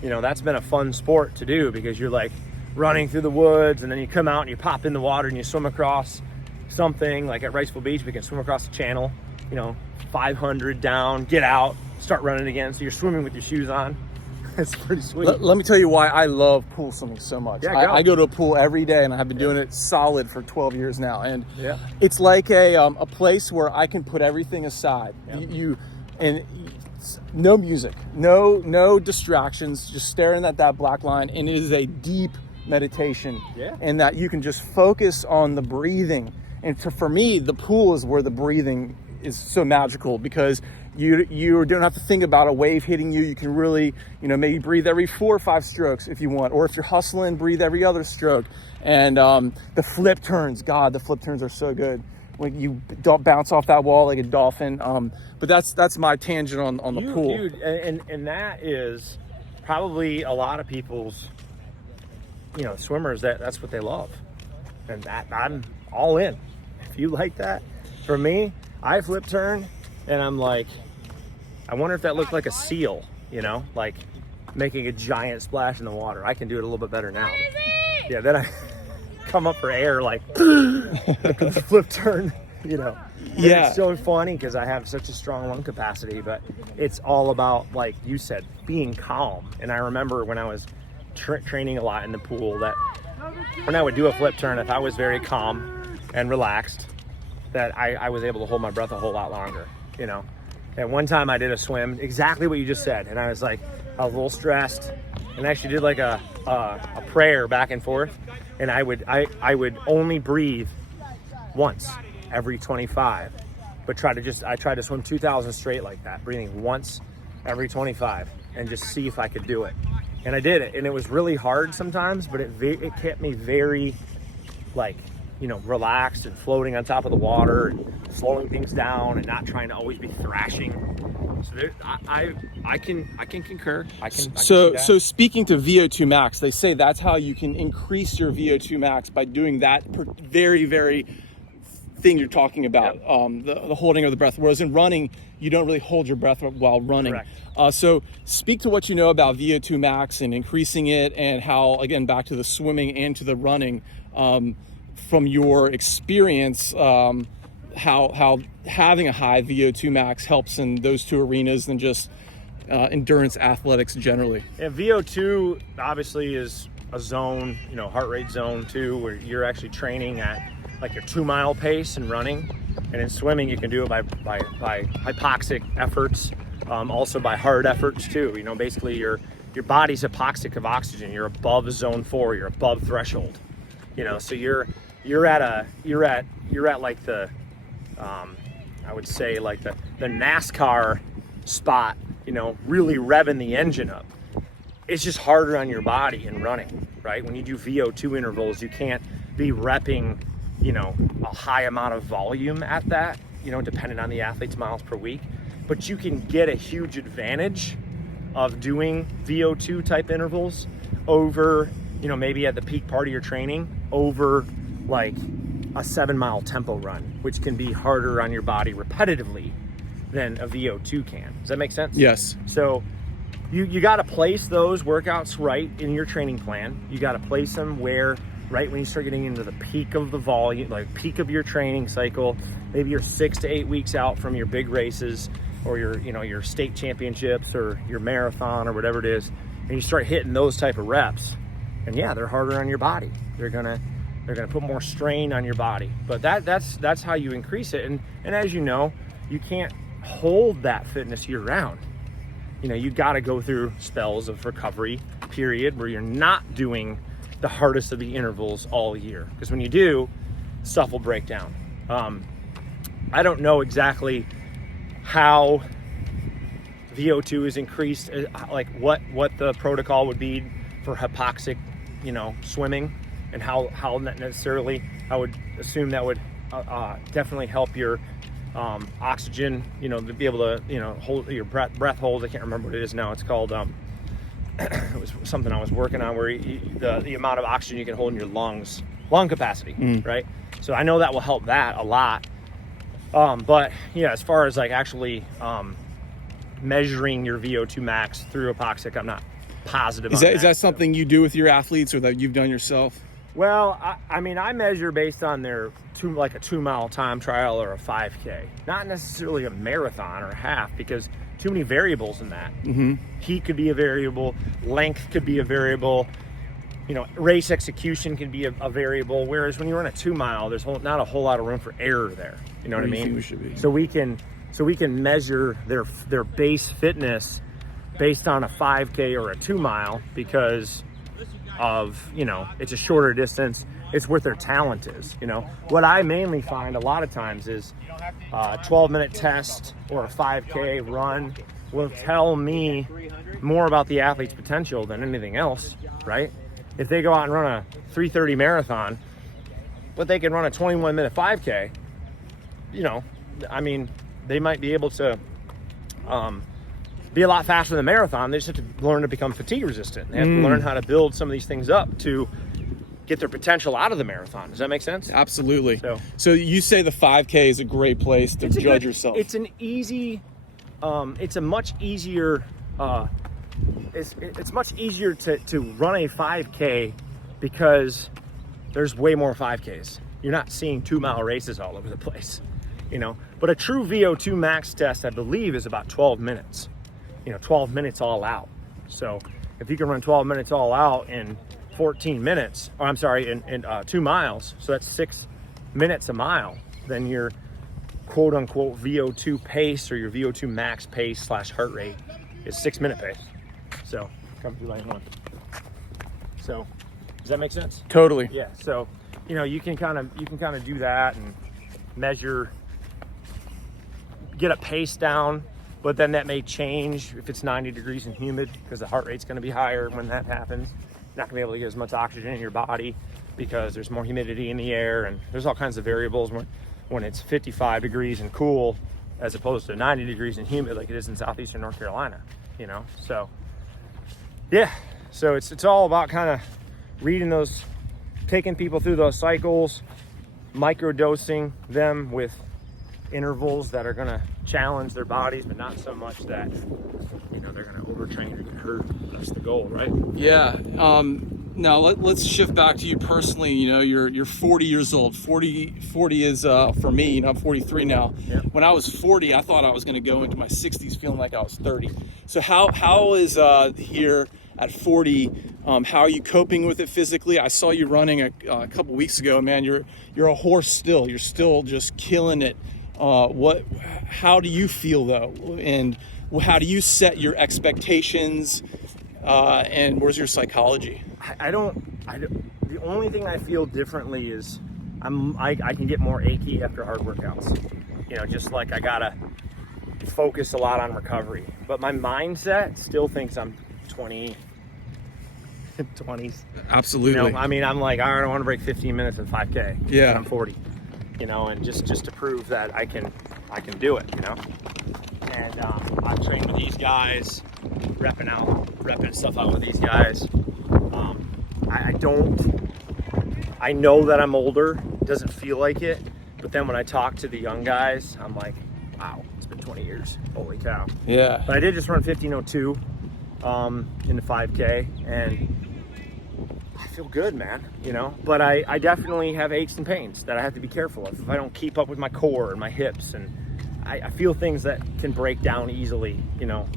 that's been a fun sport to do because you're like running through the woods and then you come out and you pop in the water and you swim across something. Like at Riceville Beach, we can swim across the channel, 500 down, get out, start running again. So you're swimming with your shoes on. It's pretty sweet. Let me tell you why I love pool swimming so much. Yeah, I go to a pool every day, and I've been doing it solid for 12 years now. And yeah, it's like a place where I can put everything aside. Yeah. No music, no distractions, just staring at that black line. And it is a deep meditation. Yeah. And that you can just focus on the breathing. And for me, the pool is where the breathing is so magical because you don't have to think about a wave hitting you. You can really, maybe breathe every 4 or 5 strokes if you want, or if you're hustling, breathe every other stroke. And the flip turns, the flip turns are so good when you don't bounce off that wall like a dolphin. But that's my tangent on the pool. Dude, and that is probably a lot of people's, swimmers, that's what they love. And that I'm all in. If you like that, for me, I flip turn and I'm like, I wonder if that looked like a seal, like making a giant splash in the water. I can do it a little bit better now. Yeah, then I come up for air like flip turn, Yeah. It's so funny because I have such a strong lung capacity, but it's all about, like you said, being calm. And I remember when I was training a lot in the pool that when I would do a flip turn, if I was very calm and relaxed, that I was able to hold my breath a whole lot longer, And one time I did a swim, exactly what you just said, and I was a little stressed, and I actually did like a prayer back and forth, and I would only breathe once every 25, but I tried to swim 2,000 straight like that, breathing once every 25, and just see if I could do it. And I did it, and it was really hard sometimes, but it kept me very relaxed and floating on top of the water and slowing things down and not trying to always be thrashing. So I can concur. I can So speaking to VO2 max, they say that's how you can increase your VO2 max by doing that very, very thing you're talking about, the holding of the breath. Whereas in running, you don't really hold your breath while running. Correct. So speak to what you know about VO2 max and increasing it, and how, again, back to the swimming and to the running, from your experience, how having a high VO2 max helps in those two arenas than just endurance athletics generally. And VO2 obviously is a zone, heart rate zone too, where you're actually training at like your 2 mile pace and running. And in swimming, you can do it by hypoxic efforts, also by hard efforts too. Basically your body's hypoxic of oxygen. You're above zone 4. You're above threshold. So you're at like the I would say like the NASCAR spot, really revving the engine up. It's just harder on your body in running, right? When you do VO2 intervals, you can't be repping, a high amount of volume at that, depending on the athlete's miles per week. But you can get a huge advantage of doing VO2 type intervals over, maybe at the peak part of your training, over like a 7-mile tempo run, which can be harder on your body repetitively than a VO2 can. Does that make sense? Yes. So you got to place those workouts right in your training plan. You got to place them where, right when you start getting into the peak of the volume, like peak of your training cycle, maybe you're 6 to 8 weeks out from your big races, or your state championships or your marathon or whatever it is, and you start hitting those type of reps, and yeah, they're harder on your body. They're gonna put more strain on your body. But that's how you increase it. And as you know, you can't hold that fitness year round. You got to go through spells of recovery period where you're not doing the hardest of the intervals all year, because when you do, stuff will break down. I don't know exactly how VO2 is increased, like what the protocol would be for hypoxic, swimming, and how not necessarily. I would assume that would definitely help your oxygen, to be able to, hold your breath hold. I can't remember what it is now. It's called, it was something I was working on where the amount of oxygen you can hold in your lungs, lung capacity, right? So I know that will help that a lot. But yeah, as far as like actually measuring your VO2 max through hypoxic, I'm not positive. Is that something you do with your athletes, or that you've done yourself? Well, I measure based on their a 2-mile time trial or a 5K, not necessarily a marathon or a half, because too many variables in that. Mm-hmm. Heat could be a variable, length could be a variable, race execution can be a variable. Whereas when you run a 2-mile, there's not a whole lot of room for error there. You know what I mean? We should be? So we can measure their base fitness based on a 5K or a 2-mile because of, it's a shorter distance. It's what their talent is. What I mainly find a lot of times is a 12-minute test or a 5K run will tell me more about the athlete's potential than anything else, right? If they go out and run a 3:30 marathon, but they can run a 21-minute 5K, they might be able to be a lot faster than the marathon. They just have to learn to become fatigue resistant. They have to learn how to build some of these things up to get their potential out of the marathon. Does that make sense? Absolutely. So you say the 5K is a great place to judge yourself. It's an easy, it's a much easier, it's much easier to run a 5K because there's way more 5Ks. You're not seeing 2-mile races all over the place, But a true VO2 max test, I believe, is about 12 minutes. 12 minutes all out. So if you can run 12 minutes all out in 14 minutes, or I'm sorry, in 2 miles, so that's 6 minutes a mile, then your quote unquote VO2 pace, or your VO2 max pace / heart rate, is 6-minute pace. So come through lane 1. So does that make sense? Totally. Yeah. So you can kind of do that and measure, get a pace down. But then that may change if it's 90 degrees and humid, because the heart rate's going to be higher when that happens. You're not going to be able to get as much oxygen in your body because there's more humidity in the air, and there's all kinds of variables when it's 55 degrees and cool as opposed to 90 degrees and humid like it is in southeastern North Carolina, So yeah, so it's all about kind of reading those, taking people through those cycles, microdosing them with intervals that are going to challenge their bodies, but not so much that they're going to overtrain or get hurt. That's the goal, right? Yeah. Now let's shift back to you personally. You're 40 years old. 40 is for me. I'm 43 now. Yeah. When I was 40, I thought I was going to go into my 60s feeling like I was 30. So how is here at 40? How are you coping with it physically? I saw you running a couple weeks ago. Man, you're a horse still. You're still just killing it. How do you feel though? And how do you set your expectations? And where's your psychology? I don't, the only thing I feel differently is I can get more achy after hard workouts. Just like I gotta focus a lot on recovery, but my mindset still thinks I'm 20s. Absolutely. I'm like, I don't want to break 15 minutes in 5K. Yeah. I'm 40. And just to prove that I can do it, And I've trained with these guys, repping stuff out with these guys. I know that I'm older. It doesn't feel like it, but then when I talk to the young guys, I'm like, wow, it's been 20 years. Holy cow. Yeah. But I did just run 15:02 in the 5K, and I feel good, man, but I definitely have aches and pains that I have to be careful of if I don't keep up with my core and my hips, and I feel things that can break down easily, you know,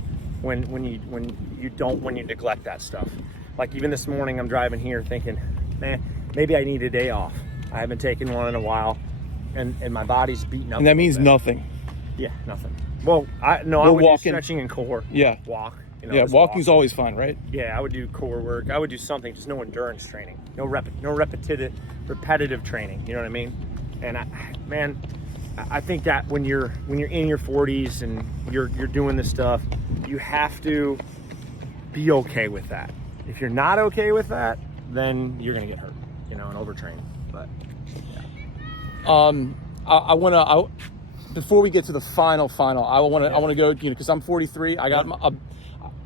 when you neglect that stuff. Like even this morning, I'm driving here thinking, man, maybe I need a day off. I haven't taken one in a while, and my body's beating up. And that means nothing. Yeah, nothing. Well, I would do stretching and core. Yeah. Walk. You know, Yeah, walking's always fun, right? Yeah, I would do core work. I would do something, just no endurance training, no repetitive training. You know what I mean? And I think that when you're in your 40s and you're doing this stuff, you have to be okay with that. If you're not okay with that, then you're gonna get hurt, you know, and overtrain. But yeah. Before we get to the final, I want to go, you know, because I'm 43. I got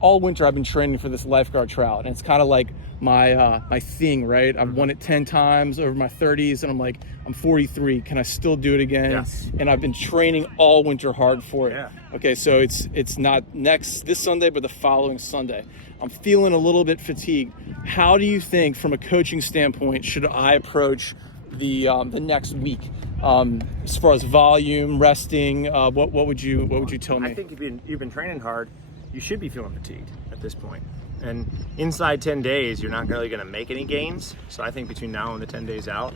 all winter I've been training for this lifeguard trout, and it's kind of like my thing, right? I've won it 10 times over my 30s, and I'm like, I'm 43. Can I still do it again? Yes. And I've been training all winter hard for it. Yeah. Okay, so it's not this Sunday, but the following Sunday. I'm feeling a little bit fatigued. How do you think, from a coaching standpoint, should I approach the next week? As far as volume, resting, what would you tell me? I think if you've been training hard, you should be feeling fatigued at this point. And inside 10 days, you're not really going to make any gains. So I think between now and the 10 days out,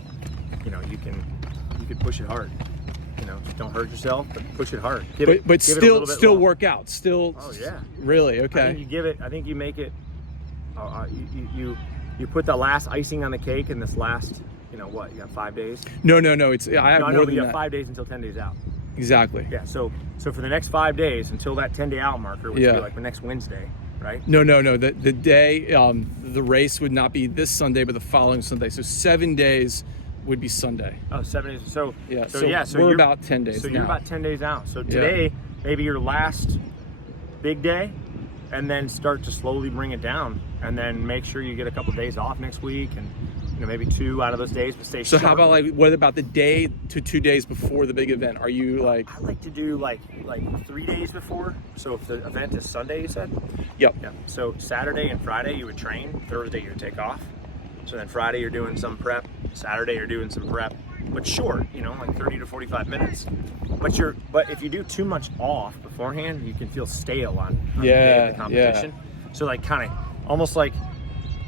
you know, you can push it hard. You know, just don't hurt yourself, but push it hard. But still work out. Still. Oh yeah. Really? Okay. I think you make it. You put the last icing on the cake in this last. You know what? You got 5 days. No. I have more than you that. have 5 days until 10 days out. Exactly. Yeah. So for the next 5 days until that 10-day out marker, which would be like the next Wednesday, right? No. The day the race would not be this Sunday, but the following Sunday. So 7 days would be Sunday. Oh, 7 days. So we're you're about 10 days. So now. you're about 10 days out. So today, maybe your last big day, and then start to slowly bring it down, and then make sure you get a couple days off next week, and you know, maybe 2 out of those days, but stay So sharp. how about what about the day to 2 days before the big event? Are you like? I like to do like 3 days before. So if the event is Sunday, you said? Yep. Yeah. So Saturday and Friday you would train. Thursday you would take off. So then Friday you're doing some prep. Saturday you're doing some prep, but short. You know, like 30 to 45 minutes. But if you do too much off beforehand, you can feel stale on the day of the competition. Yeah. So like kind of almost like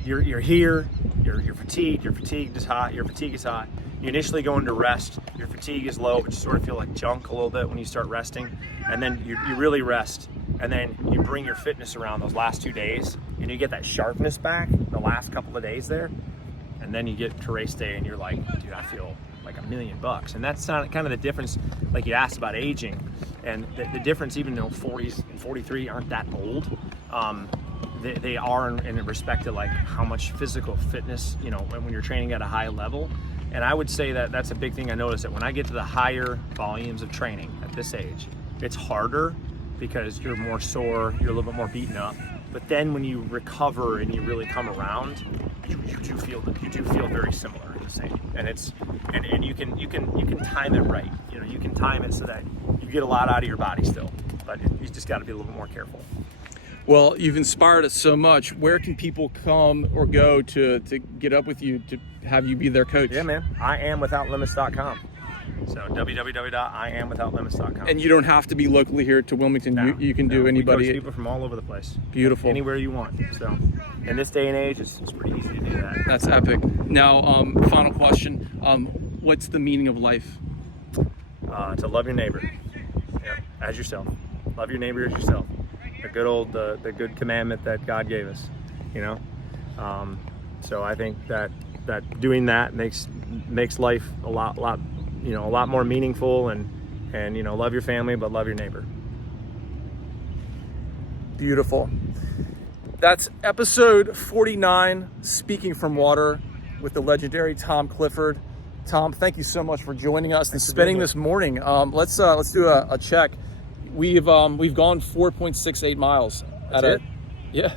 you're here. You're fatigued. Your fatigue is hot. Your fatigue is hot. You initially go into rest. Your fatigue is low, but you sort of feel like junk a little bit when you start resting. And then you really rest. And then you bring your fitness around those last 2 days, and you get that sharpness back the last couple of days there. And then you get to race day, and you're like, dude, I feel like $1 million. And that's kind of the difference. Like you asked about aging, and the difference, even though 40s and 43 aren't that old. They are in respect to like how much physical fitness, you know, when you're training at a high level. And I would say that that's a big thing I noticed, that when I get to the higher volumes of training at this age, it's harder because you're more sore, you're a little bit more beaten up. But then when you recover and you really come around, you do feel very similar, the same. And you can time it right. You know, you can time it so that you get a lot out of your body still, but you just got to be a little bit more careful. Well, you've inspired us so much. Where can people come or go to get up with you, to have you be their coach? Yeah, man. IamWithoutLimits.com. So www.IamWithoutLimits.com. And you don't have to be locally here to Wilmington. No, you can do anybody. We coach people from all over the place. Beautiful. Anywhere you want. So in this day and age, it's pretty easy to do that. That's epic. Now, final question. What's the meaning of life? To love your neighbor. Yep. As yourself. Love your neighbor as yourself. The good old, the good commandment that God gave us, you know? So I think that doing that makes life a lot, you know, a lot more meaningful, and, you know, love your family, but love your neighbor. Beautiful. That's episode 49, Speaking from Water, with the legendary Tom Clifford. Tom, thank you so much for joining us and spending this morning. Let's do a check. We've gone 4.68 miles. That's it? Yeah.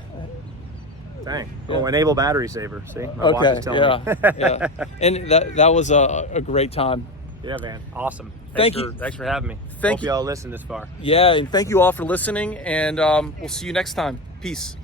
Dang. Oh, enable battery saver. See? My watch is telling me. Yeah. And that was a great time. Yeah, man. Awesome. Thank you. Thanks for having me. Thank you all listened this far. Yeah, and thank you all for listening, and we'll see you next time. Peace.